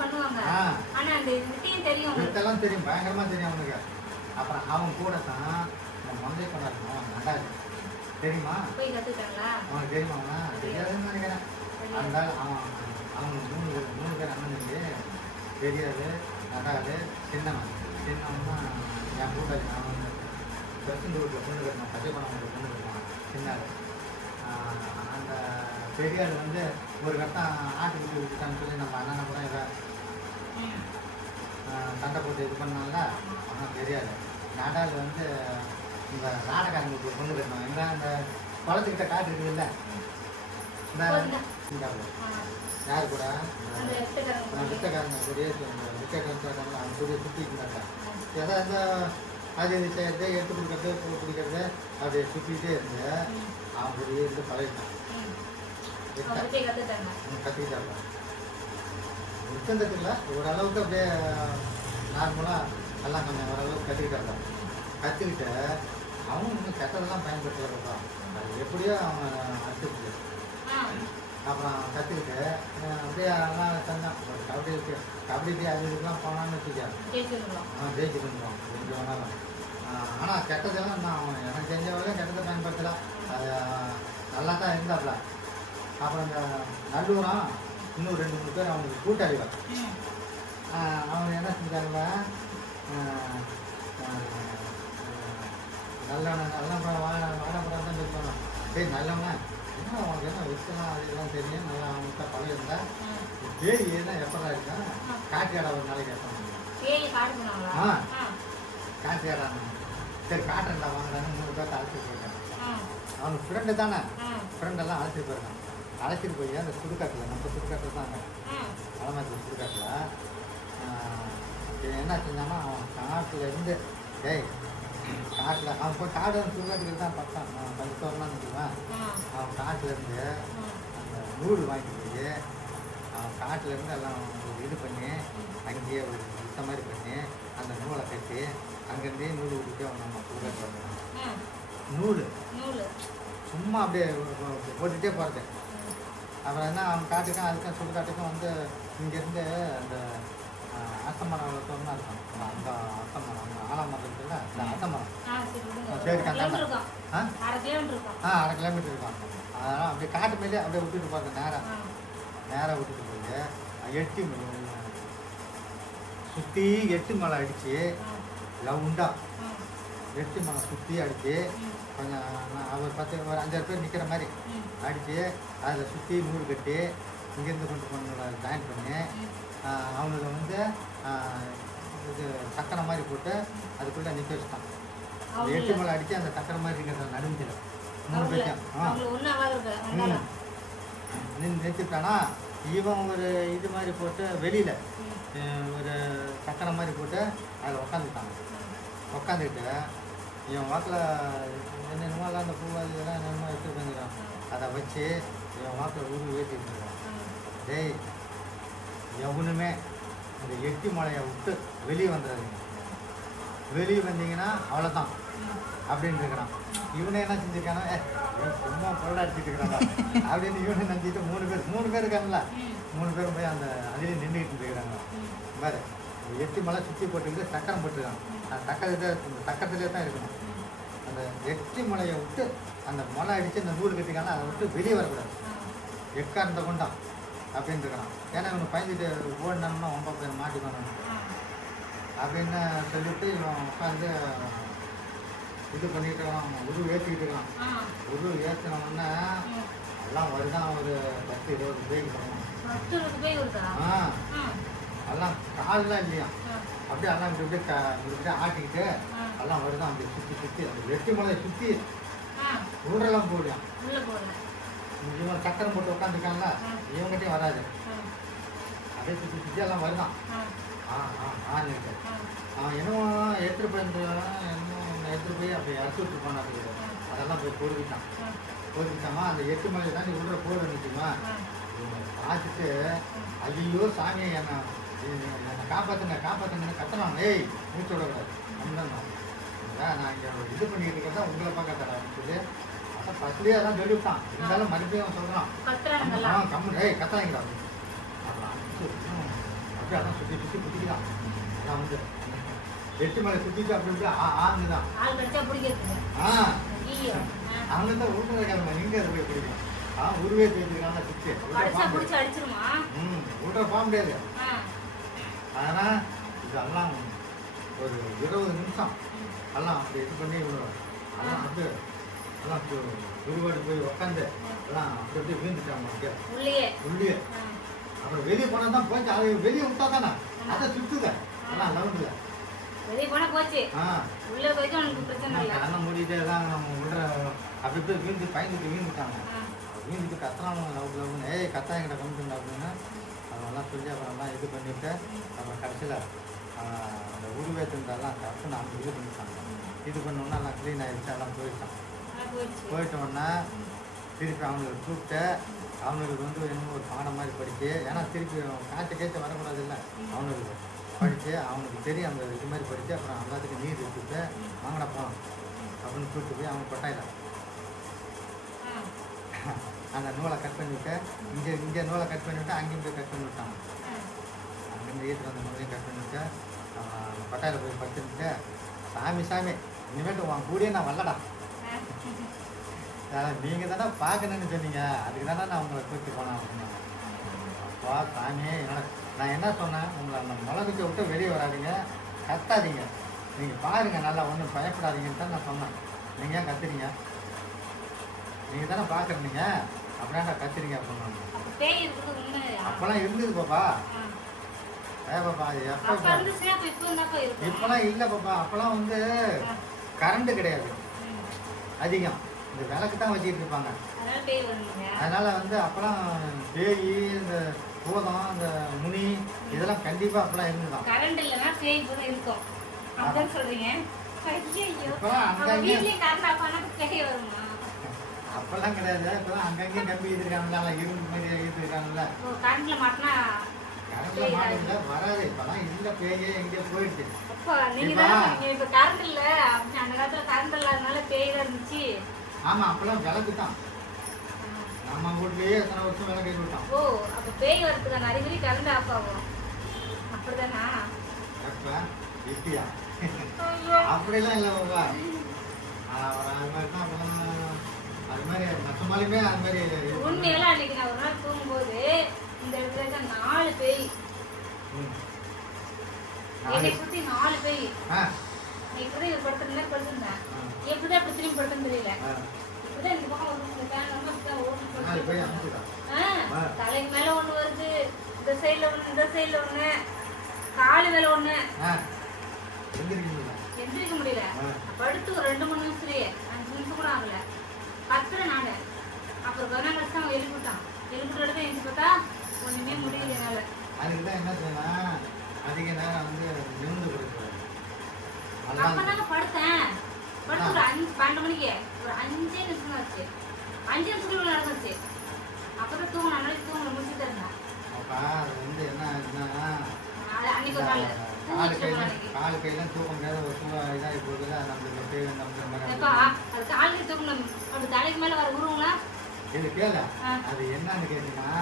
பண்ணுவாங்க. தெரியும், பயங்கரமா தெரியும் அவனுக்கு. அப்புறம் அவன் கூட தான் இந்த மந்தை கொண்டா இருக்கும் நடாது தெரியுமா? போய் கற்றுக்கிட்டாங்களா? அவனுக்கு தெரியுமா? அவனா தெரியாதுன்னு நினைக்கிறேன். அந்த அவங்க மூணு பேர் அண்ணனுக்கு தெரியாது நடாது. சின்னவன் தான் என் கூட்டாளி. நான் வந்து பெருசு வீட்டில் பொண்ணு கட்டணும், கட்டிப்பணம் பொண்ணு கட்டணும் சின்னாள். அந்த பெரியாள் வந்து ஒரு கட்டம் ஆட்டுக்குட்டி விட்டுட்டான்னு சொல்லி நம்ம அண்ணனை கூட இதை சண்டை போட்டு இது பண்ணால ஆனால் தெரியாது. நடால் வந்து இந்த நாடகாரங்களுக்கு பொண்ணு கட்டணும். எங்கே அந்த குளத்துக்கிட்ட காட்டு இருக்குதுல்ல, இந்த சீதாவில் யார் கூட வித்தக்காரங்க கூடிய வித்தக்காரங்க அவங்க கூடிய சுற்றிக்கிட்டாங்க. ஏதாவது அது இது செய்யறது எடுத்து கொடுக்கறது பூ பிடிக்கிறது அப்படியே சுற்றிக்கிட்டே இருந்து அவங்க கூடிய இருந்து பழகிட்டான். கற்றுக்கிட்டாங்க விற்கந்ததில்ல, ஓரளவுக்கு அப்படியே நார்மலாக எல்லாம் கொஞ்சம் ஓரளவுக்கு கற்றுக்கிட்டாங்க. கற்றுக்கிட்டு அவங்க இன்னும் கெட்டதெல்லாம் பயன்படுத்தலப்பா. அது எப்படியோ அவங்க அடிச்சுட்டு அப்புறம் கற்றுக்கிட்டு அப்படியே எல்லாம் செஞ்சான். ஒரு கபடிக்கு அது இதுக்கெல்லாம் போனான்னு வச்சுக்க ஜெயிச்சுருந்தோம் எப்படி வேணாலும். ஆனால் கெட்டதெல்லாம் நான் எனக்கு தெரிஞ்ச வரையும் கெட்டதை பயன்படுத்தலாம். அது நல்லா தான் இருந்தாப்புல. அப்புறம் இந்த நல்லூரம் இன்னும் 2-3 பேர் அவங்களுக்கு கூட்டாளிகள். அவங்க என்ன செஞ்சாங்க, நல்லவன் வாடப்படம் தான் பேசுவாங்க. சரி நல்லவன் என்ன அவனுக்கு என்ன விஷயம் அது எல்லாம் தெரியும், நல்லா அவங்கள்ட்ட பழக இருந்தா பேய் எல்லாம் எப்படா இருக்கா காட்டு கடை ஒரு நாளைக்கு கேட்பாங்க. காட்டு கடை சரி காட்டுறா வாங்குறான்னு 3 பேர்த்த அழைச்சிட்டு போயிருக்காங்க. அவனுக்கு ஃப்ரெண்டு தானே, ஃப்ரெண்டெல்லாம் அழைச்சிட்டு போயிருக்கான். அழைச்சிட்டு போய் அந்த சுடுகாட்டில் நம்ம சுடுகாட்டில் தான் வளமாச்சு சுடுகாட்டில் என்ன செஞ்சான்னா அவன் காட்டில் இருந்து காட்டில் அவன் போய் காடு சுடுகாட்டுக்கு தான் பக்கம் கொஞ்சம் தோறலான்னு வச்சுக்குவேன். அவன் காட்டிலேருந்து அந்த நூல் வாங்கிட்டு போய் அவன் காட்டிலேருந்து எல்லாம் இது பண்ணி அங்கேயே ஒரு இந்த மாதிரி பண்ணி அந்த நூலை கட்டி அங்கேருந்தே நூல் விட்டுட்டு அவன் நம்ம சுடுகாட்டு வருவான். நூல் சும்மா அப்படியே போட்டுகிட்டே போகிறது. அப்புறம் என்ன அவன் காட்டுக்கும் அதுக்கும் சுடுகாட்டுக்கும் வந்து இங்கேருந்து அந்த அரசமரம் வளர்த்தோம்னா இருக்கும். அந்த அரசமரம் அந்த ஆலமரம் இருக்குல்ல, இந்த அரசமரம் சரி கண்டாண்டா 1/2 கிலோமீட்டர் இருக்கும். அதெல்லாம் அப்படியே காட்டு மேலே அப்படியே விட்டுட்டு போகிறது. நேராக விட்டுட்டு போய் சுற்றி 8 மலை அடித்து லவுண்டா 8 மலை சுற்றி அடித்து கொஞ்சம் அவர் 5-6 பேர் நிற்கிற மாதிரி அடித்து அதில் சுற்றி நூறு கட்டி இங்கேருந்து கொண்டு பொண்ணுங்களை ஜாயின் பண்ணி அவங்களுக்கு வந்து இது சக்கரை மாதிரி போட்டு அதுக்குள்ளே நிற்க வச்சுட்டான். அந்த 8 மலை அடித்து அந்த சக்கரை மாதிரி இருக்கிறத நடுஞ்சிடும் 3 பேருக்கும் நிறுத்திட்டானா. இவன் ஒரு இது மாதிரி போட்டு வெளியில் ஒரு சக்கரை மாதிரி போட்டு அதில் உக்காந்துக்கிட்டு இவன் வாக்கில் என்னென்னமோலாம் அந்த பூவாதி இதெல்லாம் என்னென்னமோ எடுத்துகிட்டு வந்துருக்கான். அதை வச்சு இவன் வாக்கில் ஏற்றிட்டு இருக்கான். டேய் எவனுமே இந்த 8 மலையை விட்டு வெளியே வந்துடாதீங்க, வெளியே வந்தீங்கன்னா அவ்வளோதான் அப்படின்னு இருக்கிறான். இவனை என்ன செஞ்சுருக்கானோ சும்மா பொருளை அடிச்சுட்டு இருக்கிறாங்க அப்படின்னு இவனை நினச்சிட்டு 3 பேர் இருக்காங்கல்ல, 3 பேரும் போய் அந்த அதிலே நின்றுக்கிட்டு இருக்கிறாங்க. வேறு 8 மலை சுற்றி போட்டுக்கிட்டு சக்கரம் போட்டுருக்காங்க. அந்த சக்கரத்திலே தான் இருக்கணும். அந்த 8 மலையை விட்டு அந்த மலை அடித்து அந்த நூறு கட்டிக்கான அதை விட்டு வெளியே வரக்கூடாது, எக்கார்ந்த கொண்டான் அப்படின்னு இருக்கான். ஏன்னா இவனுக்கு பயந்துட்டு ஓடினான்னா 9 பேர் மாட்டிக்கணும் அப்படின்னு சொல்லிவிட்டு இவன் உட்காந்து இது பண்ணிட்டு இருக்கான். உரு ஏற்றிக்கிட்டு இருக்கான். உரு ஏற்றினோன்னா எல்லாம் வருதான் ஒரு 10-20 பேய்க்கு போகணும். எல்லாம் கால்லாம் இல்லையா அப்படியே எல்லாம் இப்படியே ஆட்டிக்கிட்டு எல்லாம் வருதான் அப்படி சுற்றி அந்த 8 மலையை சுற்றி உருளெல்லாம் போடுவான். இவன் சக்கரம் போட்டு உட்காந்துருக்காங்களா, இவங்ககிட்டையும் வராது. அப்படியே சுற்றி எல்லாம் வருதான். ஆன்ட்டு அவன் என்னவோ எடுத்துகிட்டு போய் அப்படி அரைச்சி விட்டு போனாரு. அதெல்லாம் போய் பொறுக்கிட்டாமா. அந்த 8 மலை தாண்டி உள்ள போட நிற்குமா. பார்த்துட்டு ஐயோ சாமி என்னை காப்பாற்றுங்க கத்தனான். மூச்சு விடக்கூடாது அப்படின்னா நான் இங்கே இது பண்ணிக்கிட்டு இருக்கிறதா உங்களை பார்க்க தரேன் சொல்லி அதை ஃபஸ்ட்லேயே அதான் சொல்லிவிட்டான். இருந்தாலும் மறுபடியும் அவன் சொல்கிறான் கம்மு கத்தனாங்களா அப்படியே அதான் சுற்றி குத்திக்கிறான். அதான் வந்து எட்டு மலை சுற்றிட்டு அப்படி இப்படி ஆங்குதான். ஆள் கடிச்சா பிடிக்கிறதுங்க. ஆ ஐயோ. அவங்க தான் ஊட்டுற கிழமை நீங்க அது போய் பிடிக்கும். உருவே தேய்ச்சிக்கிறாங்க சுற்றி கடிச்சா பிடிச்சி அடிச்சிருமா? ஊட்டுற போக முடியாது. ஆ. ஆனால் இதெல்லாம் ஒரு 20 நிமிஷம் எல்லாம் அப்படி இது பண்ணி விடுவோம். எல்லாம் வந்து எல்லாம் விரிவாடி போய் உட்காந்து எல்லாம் அப்படி அப்படியே வீழ்ந்துட்டாங்க உள்ளே. உள்ளே. அப்புறம் வெளியே போனால் தான் போச்சு. அது வெளியே விட்டா தானே அதை சுற்றுத எல்லாம் லவுண்டில். வெளியே போனா போச்சு. உள்ளே போயிட்டு உனக்கு பிரச்சனை இல்லை. கண்ணை மூடிட்டே தான் விடுற அப்படி போய் வீழ்ந்து பயந்துட்டு வீழ்ந்துட்டாங்க. வீழ்ந்துட்டு கத்துறாங்க லவ் லவ்னு. ஏய் கத்தா என்கிட்ட கொண்டு அப்படின்னு அதெல்லாம் சொல்லி அப்புறம்லாம் இது பண்ணிவிட்டு அப்புறம் கடைசியில் அந்த உருவேத்துன்றெல்லாம் கரெக்டாக நம்ம இது பண்ணிட்டாங்க. இது பண்ணோன்னா எல்லாம் க்ளீன் ஆகிடுச்சு. எல்லாம் போயிட்டான். போயிட்டோன்னா திருப்பி அவங்களுக்கு கூப்பிட்டு அவங்களுக்கு வந்து இன்னும் ஒரு பாடம் மாதிரி படிச்சு, ஏன்னா திருப்பி கேட்டு வரக்கூடாது இல்லை அவங்களுக்கு படித்து அவங்களுக்கு தெரியும் அந்த இது மாதிரி படித்து அப்புறம் எல்லாத்துக்கும் நீர் எடுத்துட்டு வாங்கடா போகலாம் அப்படின்னு கூப்பிட்டு போய் அவங்க கொட்டாயில அந்த நூலை கட் பண்ணிவிட்டு இங்கே நூலை கட் பண்ணிவிட்டு அங்கேயும் போய் கட் பண்ணி விட்டாங்க. அங்கேருந்து ஈட்டு அந்த நூலையும் கட் பண்ணிவிட்டு கொட்டாயில் போய் படுத்துட்டு சாமி இனிமேட்டு உன் கூடியே நான் வரலடா, நீங்கள் தானே பார்க்கணுன்னு சொன்னீங்க, அதுக்கு தானே நான் உங்களை கூப்பிட்டு போனேன் அப்படின்னாங்க. அப்பா சாமி நான் என்ன சொன்னேன், உங்களை அந்த மிளகுச்சை விட்டு வெளியே வராதிங்க, கத்தாதீங்க, நீங்கள் பாருங்கள் நல்லா ஒன்றும் பயப்படாதீங்கன்னு தான் நான் சொன்னேன். நீங்கள் ஏன் கத்துறீங்க, நீங்கள் தானே பார்க்குறீங்க அப்படின்னா கத்துறீங்க அப்படின்னு. அப்போல்லாம் இருந்தது பாப்பா. பாப்பா அது எப்போ இப்போலாம் இல்லை பாப்பா. அப்போல்லாம் வந்து கரண்ட்டு கிடையாது அதிகம், இந்த விளக்கு தான் வச்சுக்கிட்டு இருப்பாங்க. அதனால வந்து அப்போலாம் பேய் இந்த பூதம் இந்த முனி இதெல்லாம் கண்டிப்பா அப்பெல்லாம் இருந்துதான். கரண்ட் இல்லனா பேய் கூட இருக்கும் அப்படிதான் சொல்றீங்க. அப்பெல்லாம் கிடையாது. இப்பெல்லாம் அங்கங்கேயும் கம்பி இருக்காங்கல்ல, இரும்பு மாதிரி இருக்காங்கல்ல. கரண்ட்ல மாட்டினா கரண்ட்ல மாட்டல வராது. இப்பெல்லாம் இல்ல, பேயே எங்கேயோ போயிடுச்சு. அப்பா நீங்க தான் இப்ப கரண்ட் இல்ல, அந்த காலத்துல கரண்ட் இல்லாதனால பேய் தான் இருந்துச்சு. ஆமா, அப்பெல்லாம் விளக்கு தான். நம்ம வீட்லயே எத்தனை வருஷம் விளக்கு ஏற்றி விட்டோம். ஓ, அப்ப பேய் வரதுக்கான அறிகுறி கரண்ட் ஆஃப் ஆகும் அப்படிதானா? எப்ப இப்படியா? அப்படிலாம் இல்லை பாப்பா. அது மாதிரி தான் அப்பெல்லாம் அது மாதிரி மற்றமாலுமே அது மாதிரி. உண்மையெல்லாம் அன்னைக்கு நான் ஒரு நாள் தூங்கும்போது இந்த இடத்துல தான் 4 பேய் என்னை சுற்றி 4 பேய். இப்பதான் இவர் படுத்துருந்தா படுத்துருந்தேன். எப்படிதான் இப்படி திரும்பி படுத்துன்னு தெரியல. இப்பதான் இந்த பக்கம் தலைக்கு மேல ஒண்ணு வருது, இந்த சைட்ல ஒண்ணு, இந்த சைட்ல ஒண்ணு, காலு மேல ஒண்ணு. எந்திரிக்க முடியல. படுத்து ஒரு 2-3 நிமிஷத்துலயே 5 நிமிஷம் கூட ஆகல. கத்துறேன் நானு. அப்புறம் கவனம் கழிச்சு அவன் எழுப்பிட்டான். எழுப்பிட்டு தான் எழுந்து பார்த்தா ஒண்ணுமே முடியல என்னால. அதுக்குதான் என்ன செய்யலாம், அதிக நேரம் வந்து நிமிர்ந்து கொடுக்குறது. அப்பதாங்க படுத்தேன். படுத்து ஒரு 5-12 மணிக்கு ஒரு 5 நிமிஷம் ஆச்சு. 5 நிமிஷத்துக்குள்ள நடந்துச்சு. அப்பதான் தூங்கணும். நாளைக்கு தூங்க முடிச்சுட்டு இருந்தேன். அப்பா அது வந்து என்ன ஆச்சுன்னா, அன்னைக்கு ஒரு நாள் காலு கையெல்லாம் தூக்க முடியாத ஒரு சூழல் இதாகி போகுதுல. நம்மளுக்கு பேர் அது காலுக்கு தூக்கணும். அப்படி தலைக்கு மேல வர உருவங்களா இது கேள. அது என்னன்னு கேட்டீங்கன்னா,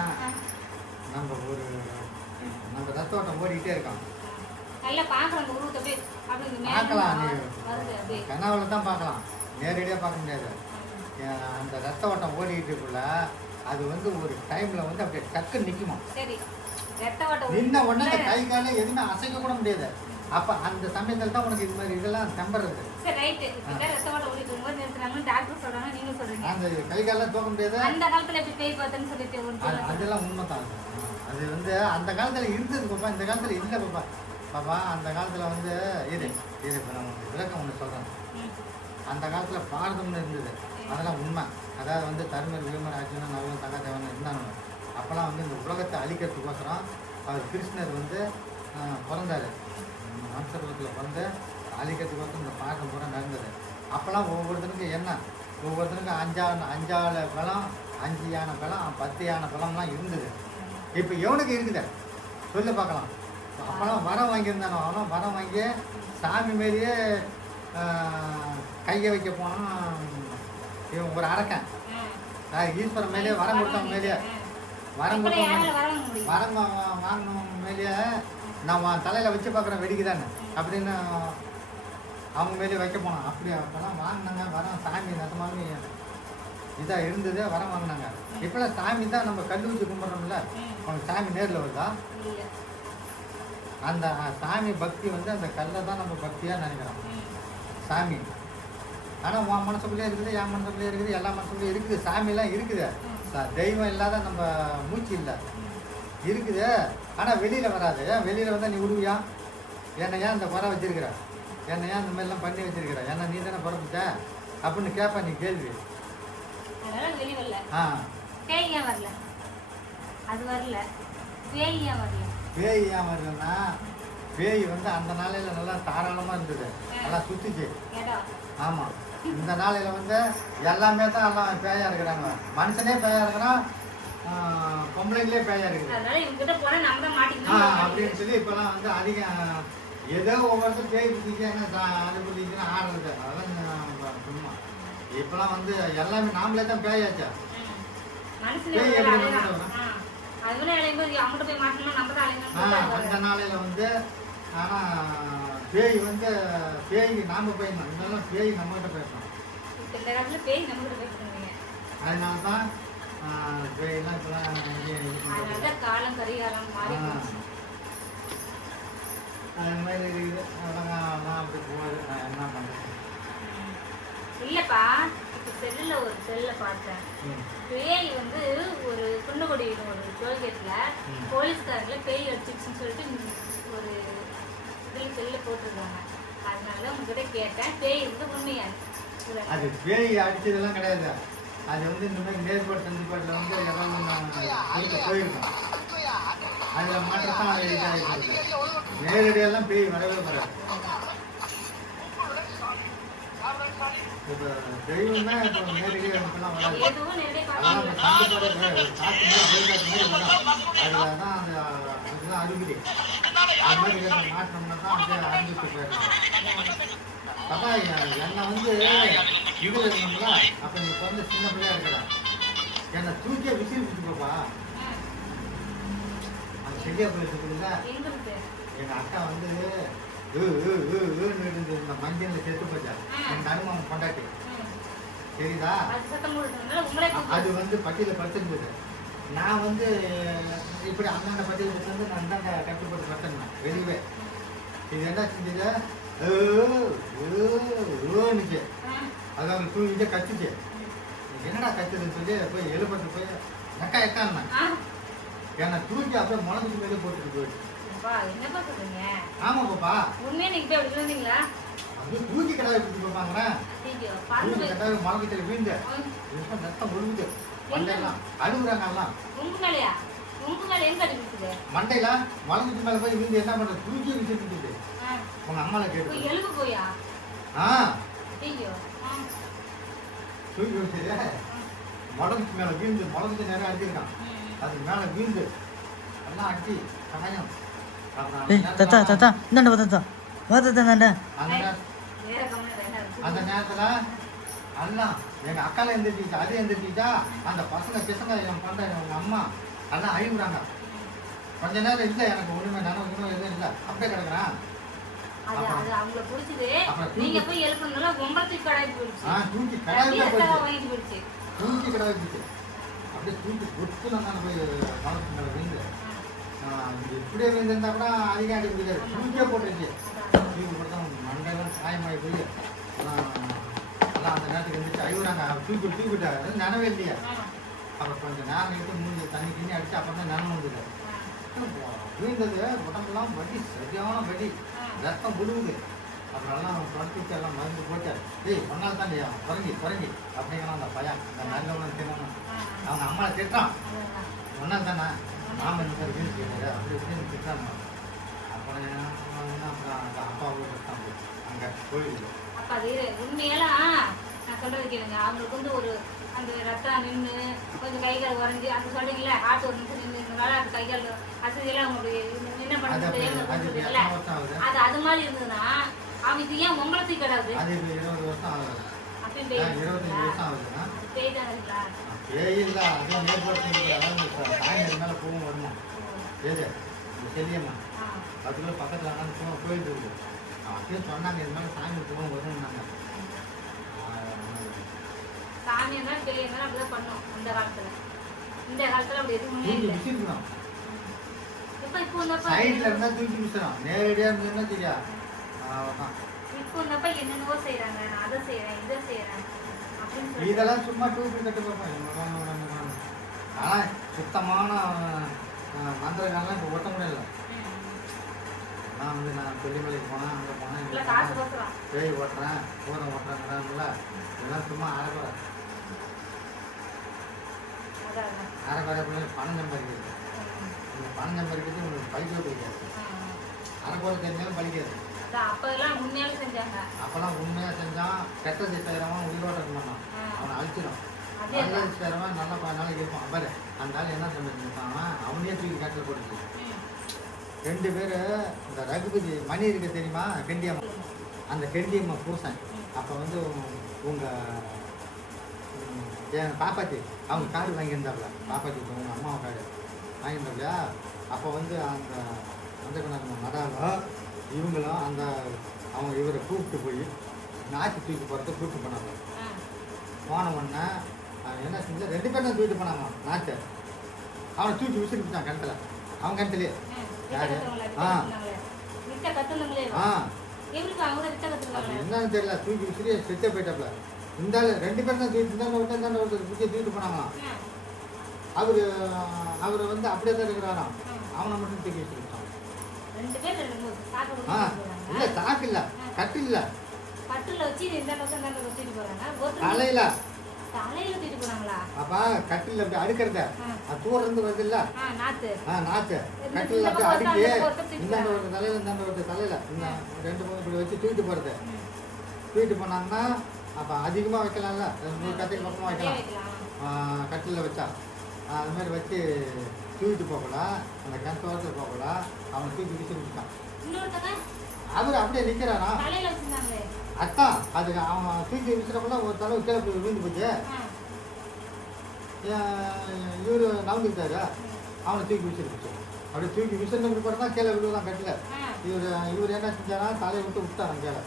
நம்ம ரத்த ஓட்டம் ஓடிக்கிட்டே இருக்கோம். நல்லா பார்க்கலாம் அந்த உருவத்தை போய் பார்க்கலாம். நீ கனவுல தான் பார்க்கலாம், நேரடியாக பார்க்க முடியாது. அந்த ரத்த ஓட்டம் ஓடிக்கிட்டுக்குள்ள அது வந்து ஒரு டைம்ல வந்து அப்படியே டக்குன்னு நிற்குமா. சரி, ரத்த ஓட்டம் நின்ன உடனே அந்த கை கால எதுவுமே அசைக்க கூட முடியாது. அப்ப அந்த சமயத்துல தான் உனக்கு இது மாதிரி இதெல்லாம் தம்பறது. சரி ரைட். இந்த ரத்த ஓட்டம் ஓடிட்டு இருக்கும்போது நிறுத்துறாங்க, டாக்டர் சொல்றாங்க, நீங்க சொல்றீங்க அந்த கை காலெல்லாம் தூக்க முடியாது. அந்த காலத்துல எப்படி பேய் பார்த்தேன்னு சொல்லிட்டு அதெல்லாம் உண்மைதான். அது வந்து அந்த காலத்துல இருந்தது பாப்பா, இந்த காலத்துல இல்லை பாப்பா. பாப்பா அந்த காலத்துல வந்து இது இப்போ நம்ம விளக்கம் ஒன்று சொல்றேன். அந்த காலத்துல பாரதம்னு இருந்தது, அதெல்லாம் உண்மை. அதாவது வந்து தருமர் விருமர் அர்ஜுனன் நவன் சகாதேவன் இருந்தாங்க. அப்போல்லாம் வந்து இந்த உலகத்தை அழிக்கிறதுக்கோசரம் அவர் கிருஷ்ணர் வந்து பிறந்தார். மனுஷத்தில் பிறந்து அழிக்கிறதுக்கோசரம் இந்த பாரதம் பூரா நடந்தது. அப்போல்லாம் ஒவ்வொருத்தருக்கும் என்ன, ஒவ்வொருத்தருக்கும் 5 பலம், 5 யானை பலம், 10 யானை பலம்லாம் இருந்தது. இப்போ எவனுக்கு இருக்குது சொல்லி பார்க்கலாம். அப்போல்லாம் வரம் வாங்கியிருந்தானோ, அவனும் வரம் வாங்கி சாமி மாரியே கையை வைக்க போனான். இவன் ஒரு அரக்கன் ஈஸ்வரன் மேலேயே வரம் கொடுத்தவன் மேலேயே வரம் கொடுத்தவன் வரம் வாங்கினவன் மேலேயே நான் உன் தலையில் வச்சு பார்க்குறேன் வெடிக்குதானே அப்படின்னு அவங்க மேலே வைக்க போனோம். அப்படி அப்போல்லாம் வாங்கினாங்க வரோம் சாமி நத்தமாலுமே இதாக இருந்தது வர வாங்கினாங்க. இப்போலாம் சாமி தான் நம்ம கல் வச்சு கும்பிட்றோம்ல, அவங்க சாமி நேரில் வருதா? இல்ல. அந்த சாமி பக்தி வந்து அந்த கல்லை தான் நம்ம பக்தியாக நினைக்கிறோம் சாமி. ஆனால் உன் மனசுக்குள்ளே இருக்குது, என் மனசுக்குள்ளே இருக்குது, எல்லா மனசுக்குள்ளேயும் இருக்குது. சாமிலாம் இருக்குது. தெய்வம் இல்லாத நம்ம மூச்சு இல்லை இருக்குது. ஆனால் வெளியில் வராது. ஏன் வெளியில் வந்தால் நீ விடுவியா? என்னை ஏன் இந்த குறை வச்சிருக்கிற, என்னை ஏன் இந்த மாதிரிலாம் பண்ணி வச்சிருக்கிற, ஏன்னா நீ தானே பிறப்பிட்ட அப்படின்னு கேட்பேன் நீ கேள்வி. அதனால வெளி வரல. ஆ பேய் ஏன் வரல? அது வரல. பேய் ஏன் வரல? பேய் ஏன் வரலன்னா பேய் வந்து அந்த நாளையில் நல்லா தாராளமாக இருந்தது, நல்லா சுற்றிச்சு. ஆமாம், இந்த நாளையில் வந்து எல்லாமே தான் எல்லாம் பேயா இருக்கிறாங்க. மனுஷனே பேயா இருக்கிறான், பொம்பளைங்களே பேயா இருக்குது. அதனால இவங்கிட்ட போனா நம்ம தான் மாட்டிக்கணும் அப்படின்னு சொல்லி இப்போலாம் வந்து அதிகம் ஏதோ ஒவ்வொருத்தர் பேய் பிடிச்சிங்கன்னா அது பிடிச்சிங்கன்னா ஆடுறது. அதெல்லாம் சும்மா இப்போலாம் வந்து எல்லாமே நாமளே தான் பேயாச்சா. பேய் எப்படி அந்த நாளையில் வந்து ஆனால் பேய் வந்து பேய் நாம போயிடணும். இருந்தாலும் பேய் நம்மகிட்ட பேசணும். அதனால தான் பேயெல்லாம் இப்போலாம் காலம் கரிகாலம் அது மாதிரி இருக்குது. அதெல்லாம் அப்படி போகுது. நான் என்ன பண்ணுறேன் இல்லப்பா. இப்போ செல்லில் ஒரு செல்லை பார்த்தேன். பேய் வந்து ஒரு புண்ணுக்குடி ஒரு டோல்கேட்டில் போலீஸ்காரங்கள பேய் அடிச்சிருச்சுன்னு சொல்லிட்டு ஒரு இதில் செல்லில் போட்டிருக்காங்க. அதனால உங்ககிட்ட கேட்டேன், பேய் இருந்து உண்மையா? அது பேய் அடிச்சதெல்லாம் கிடையாது. அது வந்து இந்த மாதிரி நேர்பாடு சந்திப்பாட்டில் வந்து ஏதாவது போயிருக்கோம். அதில் மாற்றத்தான் அது இதாகிருக்கு. நேரடியெல்லாம் பேய் வரவே வராது. இப்போ தெய்வம்னா இப்போ நேரடியாக இப்பெல்லாம் வராது. அதெல்லாம் இப்போ சந்திப்பாடு காற்று மாதிரி பேய்காற்று மாதிரி வரும். அதில் தான் அந்த அதுதான் அறுபடி அது மாதிரி மாற்றோம்னா தான் வந்து அனுப்பிட்டு போயிடலாம். அப்பா என்னை வந்து இது இருக்கணுங்களா? அப்போ நீ வந்து சின்ன பிள்ளையா இருக்கிற என்னை தூக்கிய விசிறிச்சு பாப்பா. அந்த செடியா பிள்ளை இருக்குதுல்ல, எங்கள் அக்கா வந்து இந்த மஞ்சள் செத்து போச்சா என் கருமாமன் கொண்டாட்டி. சரிதா? அது வந்து பட்டியல படுத்திருந்தது. நான் வந்து இப்படி அந்தாண்ட பட்டியல படுத்து நான் அந்தாண்ட கட்டுப்பட்டு படுத்திருந்தேன் வெளியவே. இது என்ன செஞ்சது? ஓனுச்சு. அது அவங்க தூங்கிட்டே கத்துச்சு. என்னடா கத்துதுன்னு சொல்லி போய் எழுப்பட்டு போய் எக்கா எக்கான்னா என்னை தூக்கி அப்படியே முளங்குக்கு மேலே போட்டுட்டு போயிடுச்சு. ஆமா பாப்பா, அப்படியே தூக்கி கடாவை பிடிச்சி பார்ப்பாங்களேன். தூக்கி கடாவை முளங்கத்தில் வீழ்ந்து ரத்தம் ஒழுங்குது. மண்டையெல்லாம் அழுகுறாங்க. எல்லாம் மண்டையில முளங்குக்கு மேலே போய் வீழ்ந்து என்ன பண்றது? தூக்கி விசிட்டு உங்க அம்மால கேட்டு தூக்கி வச்சு முளங்குக்கு மேலே வீழ்ந்து முளங்குக்கு நேரம் அடிச்சிருக்கான். அதுக்கு மேலே வீழ்ந்து எல்லாம் அடிச்சு காயம். அந்த நேரத்துல எல்லாம் எங்க அக்கால எந்திரிச்சா, அது எந்திரிச்சா, அந்த பசங்க என் பண்ற எங்க அம்மா எல்லாம் அழிவுறாங்க. கொஞ்ச நேரம் இல்லை, எனக்கு ஒண்ணுமே நினைவு எதுவும் இல்லை, அப்படியே கிடக்குறான். தூக்கி கடாய் போயிடுச்சு. அப்படியே தூக்கி கொட்டுல போய் மலத்து மேல விழுந்து இப்படியே விழுந்திருந்தா கூட அதிகம் அடி முடியாது. தூக்கியே போட்டுருச்சு. தூக்கி போட்டா மண்டையெல்லாம் காயமாகி போய் எல்லாம் அந்த நேரத்துக்கு இருந்துச்சு அழுகுறாங்க. தூக்கிட்டாரு, நினைவே இல்லையா. அப்புறம் கொஞ்சம் நேரம் எடுத்து மூஞ்சி தண்ணி கிண்ணி அடிச்சு அப்புறம் தான் நினைவு வந்தது. விழுந்தது உடம்பெல்லாம் வடி, சரியான வடி, ரத்தம் விழுவுது. அப்புறம் எல்லாம் படுத்துட்டு எல்லாம் மருந்து போட்டார். ஒன்னால் தான் குறைஞ்சி அப்படிங்கிறான் அந்த பையன். அந்த நல்லவன் தின்னணும். அவங்க அம்மாவை திட்டான், ஒன்னால் தானே நாம இந்த மாதிரி வீடு செய்யணும் அப்படி இப்படின்னு திட்டாங்க. அப்புறம் அப்புறம் அந்த அப்பாவுக்கு திட்டான் அங்கே கோயிலுக்கு. அப்போ அது உண்மையெல்லாம் நான் சொல்றது கேளுங்க. அவங்களுக்கு வந்து ஒரு அந்த ரத்தம் நின்று கொஞ்சம் கை கால் உறைஞ்சி அந்த சொல்றீங்களா, ஆட்டு ஒரு நிமிஷம் நின்றுனால அது கை கால் அசதியெல்லாம் அவங்களுடைய என்ன பண்ணுறது அது அது மாதிரி இருந்ததுன்னா அவங்க இது ஏன் உங்களை தூக்கி கிடாது? அது 20 வருஷம் ஆகுது. அப்பயும் 25 வருஷம் ஆகுதுன்னா பேய் தானுங்களா? பேய் இல்லை, அதுவும் ஏற்படுத்தி சாயந்தரம் மேலே போகும் வருமா? ஏது செல்லியம்மா அதுக்குள்ள பக்கத்தில் ஆனால் சும்மா கோயில் இருக்குது அப்படியே சொன்னாங்க இது மாதிரி சாமி போகும் வரும்னாங்க. சாமி இருந்தாலும் பேய் இருந்தாலும் அப்படிதான் பண்ணோம் அந்த காலத்துல. இந்த காலத்துல அப்படி எதுவுமே இல்லை. விசிருக்கணும் இப்போ வந்தப்ப சைடில் இருந்தால் தூக்கி விசிறோம், நேரடியாக இருந்ததுன்னா தெரியா அவ்வளோதான். இப்போ வந்தப்ப என்னென்னவோ செய்யறாங்க, நான் அதை செய்யறேன் இதை செய்யறேன் அப்படின்னு சொல்லி இதெல்லாம் சும்மா டூப்பி கட்டு பார்ப்போம். ஆனால் சுத்தமான மந்திரங்கள்லாம் இப்போ ஒட்ட முடியல. நான் வந்து நான் கொல்லிமலைக்கு போனேன், அங்கே இல்ல காசு போனேன், கொடுக்குறோம். பேய் ஓட்டுறேன் பூரம் ஓட்டுறேங்கிறாங்கல்ல, இதெல்லாம் சும்மா அரைக்குறை அதான் அரைக்குறை பிள்ளைங்க பணம் சம்பாதிக்கிறது. இந்த பணம் சம்பாதிக்கிறது உங்களுக்கு படிக்கவே பிடிக்காது. அரைக்குறை தெரிஞ்சாலும் படிக்காது. அதான் அப்பெல்லாம் உண்மையாலும் செஞ்சாங்க. அப்போல்லாம் உண்மையாக செஞ்சான் கெட்டது செய்கிறவன் உயிரோட இருக்க மாட்டான், அவனை அழிச்சிடும். அதே நல்லது செய்கிறவன் நல்லா 10 நாளைக்கு இருப்பான். பாரு அந்த ஆள் என்ன பண்ணிருப்பான், அவனே தூக்கி கட்டில் போட்டுச்சு. 2 பேர் இந்த ரகுபதி மணி இருக்க தெரியுமா, கெண்டியம்மா, அந்த கெண்டியம்மா பூசன். அப்போ வந்து உங்கள் என் பாப்பாத்தி அவங்க காடு வாங்கியிருந்தாப்புல, பாப்பாத்தி உங்கள் அம்மாவை காடு வாங்கியிருந்தாப்புலையா. அப்போ வந்து அந்த நடாலும் இவங்களும் அந்த அவங்க இவரை கூப்பிட்டு போய் நாச்சு தூக்கி போகிறத கூப்பிட்டு போனாங்க. போன உடனே என்ன செஞ்சா 2 பேரும் தான் தூக்கிட்டு போனாங்க நாச்சை. அவனை தூக்கி விசிறிட்டான் கிணத்துல, அவன் கிணத்துலேயே. யாரு? விட்ட கத்துனங்களே ஆ எப்படி அவங்க விட்ட அது கத்துனாங்க. என்னன்னு தெரியல, தூக்கி விசிறியே செத்தே போயிட்டாப்புல. இந்த ஆள் 2 பேரும் தான் தூக்கிட்டு இருந்தாங்க, ஒருத்தர் குட்டியை தூக்கிட்டு போனாங்களாம். அவர் வந்து அப்படியே தான் இருக்கிறாராம், அவனை மட்டும் தூக்கி வச்சுருக்கான். 2 பேர் 2 சாக்கு ஆ கொடுத்து இல்லை சாக்கு இல்லை, கட்டு இல்லை, கட்டுல வச்சு இந்த பக்கம் இந்த பக்கம் தூக்கிட்டு போறாங்க. ஒருத்தர் தலையில. தலையில தூக்கிட்டு போறாங்களா? அப்பா கட்டில் அப்படி அடுக்கிறத அது தூரம் இருந்து வருது இல்லை, நாத்து நாத்து கட்டில் அப்படி அடுக்கி இந்தாண்ட ஒரு தலையில இந்தாண்ட ஒரு தலையில இந்த 2 பக்கம் இப்படி வச்சு தூக்கிட்டு போகிறது. தூக்கிட்டு போனாங்கன்னா அப்போ அதிகமாக வைக்கலாம்ல, 100 கட்டைக்கு பக்கமாக வைக்கலாம். கட்டிலில் வச்சா அது மாதிரி வச்சு தூக்கிட்டு போகலாம், அந்த கிணத்தோரத்தில் போகலாம். அவனை தூக்கி விசிறி விட்டான். இன்னொருத்தங்க அவர் அப்படியே நிற்கிறானா, தலையில வச்சிருந்தாங்களே. அதான் அது அவன் தூக்கி விசிறப்பல ஒரு தடவை கீழே போய் விழுந்து போச்சு. இவர் நவந்துக்கிட்டாரு, அவனை தூக்கி விசிறிச்சு. அப்படியே தூக்கி விசிறின பிற்பாடு தான் கீழே விழுதான் கட்டில். இவர் என்ன செஞ்சாரா, தலையை விட்டு விட்டாரான் கீழே.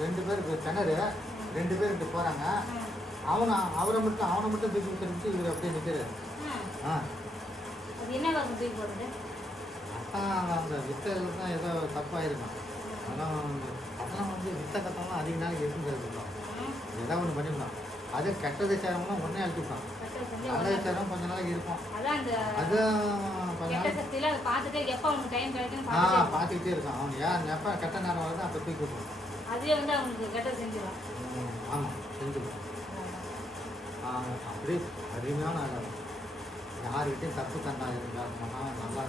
2 பேருக்கு கிணறு, 2 பேர் இங்கே போகிறாங்க. அவனை மட்டும் தூக்கி விசிறிச்சு, இவர் அப்படியே நிற்கிறாரு. அது என்ன வாங்க தூக்கி போடுறது? அதான் அந்த வித்தையில் தான் ஏதோ தப்பாயிருக்கும். அதெல்லாம் வந்து வித்தை கத்தம்லாம் அதிக நாளைக்கு இருக்குங்கிறதுக்கும் ஏதோ ஒன்று பண்ணிடலாம். அது கெட்டது சேரம்லாம் உடனே அழிச்சுட்டான், நல்லது சேரம் கொஞ்ச நாளைக்கு இருக்கும். அது கொஞ்ச நாள் பார்த்துட்டே எப்போ அவனுக்கு டைம் கிடைக்கும் பார்த்துக்கிட்டே இருக்கான். அவன் ஏன் எப்போ கெட்ட நேரம் வருது அப்போ தூக்கி விட்டுருவான். அதுவே வந்து அவனுக்கு கெட்டது செஞ்சிடும். ஆமாம் செஞ்சுடுவான். அப்படியே அருமையான ஆளாகும். யாருக்கிட்டையும் தப்பு தண்டா இருந்தால் நல்லா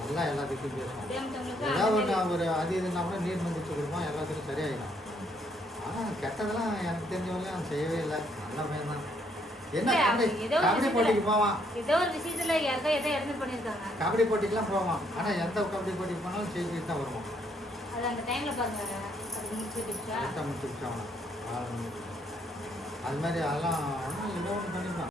நல்லா எல்லாத்துக்கும் பேசுவான். ஏதாவது ஒன்று ஒரு அது இதுனா கூட நீர் மந்திச்சு கொடுப்பான், எல்லாத்துக்கும் சரியாயிடும். ஆனால் கெட்டதெல்லாம் எனக்கு தெரிஞ்சவங்களே அவன் செய்யவே இல்லை. நல்ல பையன் தான். என்ன கபடி போட்டிக்கு போவான், ஏதோ ஒரு விஷயத்துல யாருக்கா எதை இறந்து பண்ணியிருக்காங்க. கபடி போட்டிக்கெலாம் போவான். ஆனால் எந்த கபடி போட்டிக்கு போனாலும் ஜெயிச்சுட்டு தான் வருவான். அது அந்த டைம்ல பாருங்க அது முடிச்சுட்டு முடிச்சு அவனை அது மாதிரி அதெல்லாம் ஏதோ ஒன்று பண்ணிருக்கான்.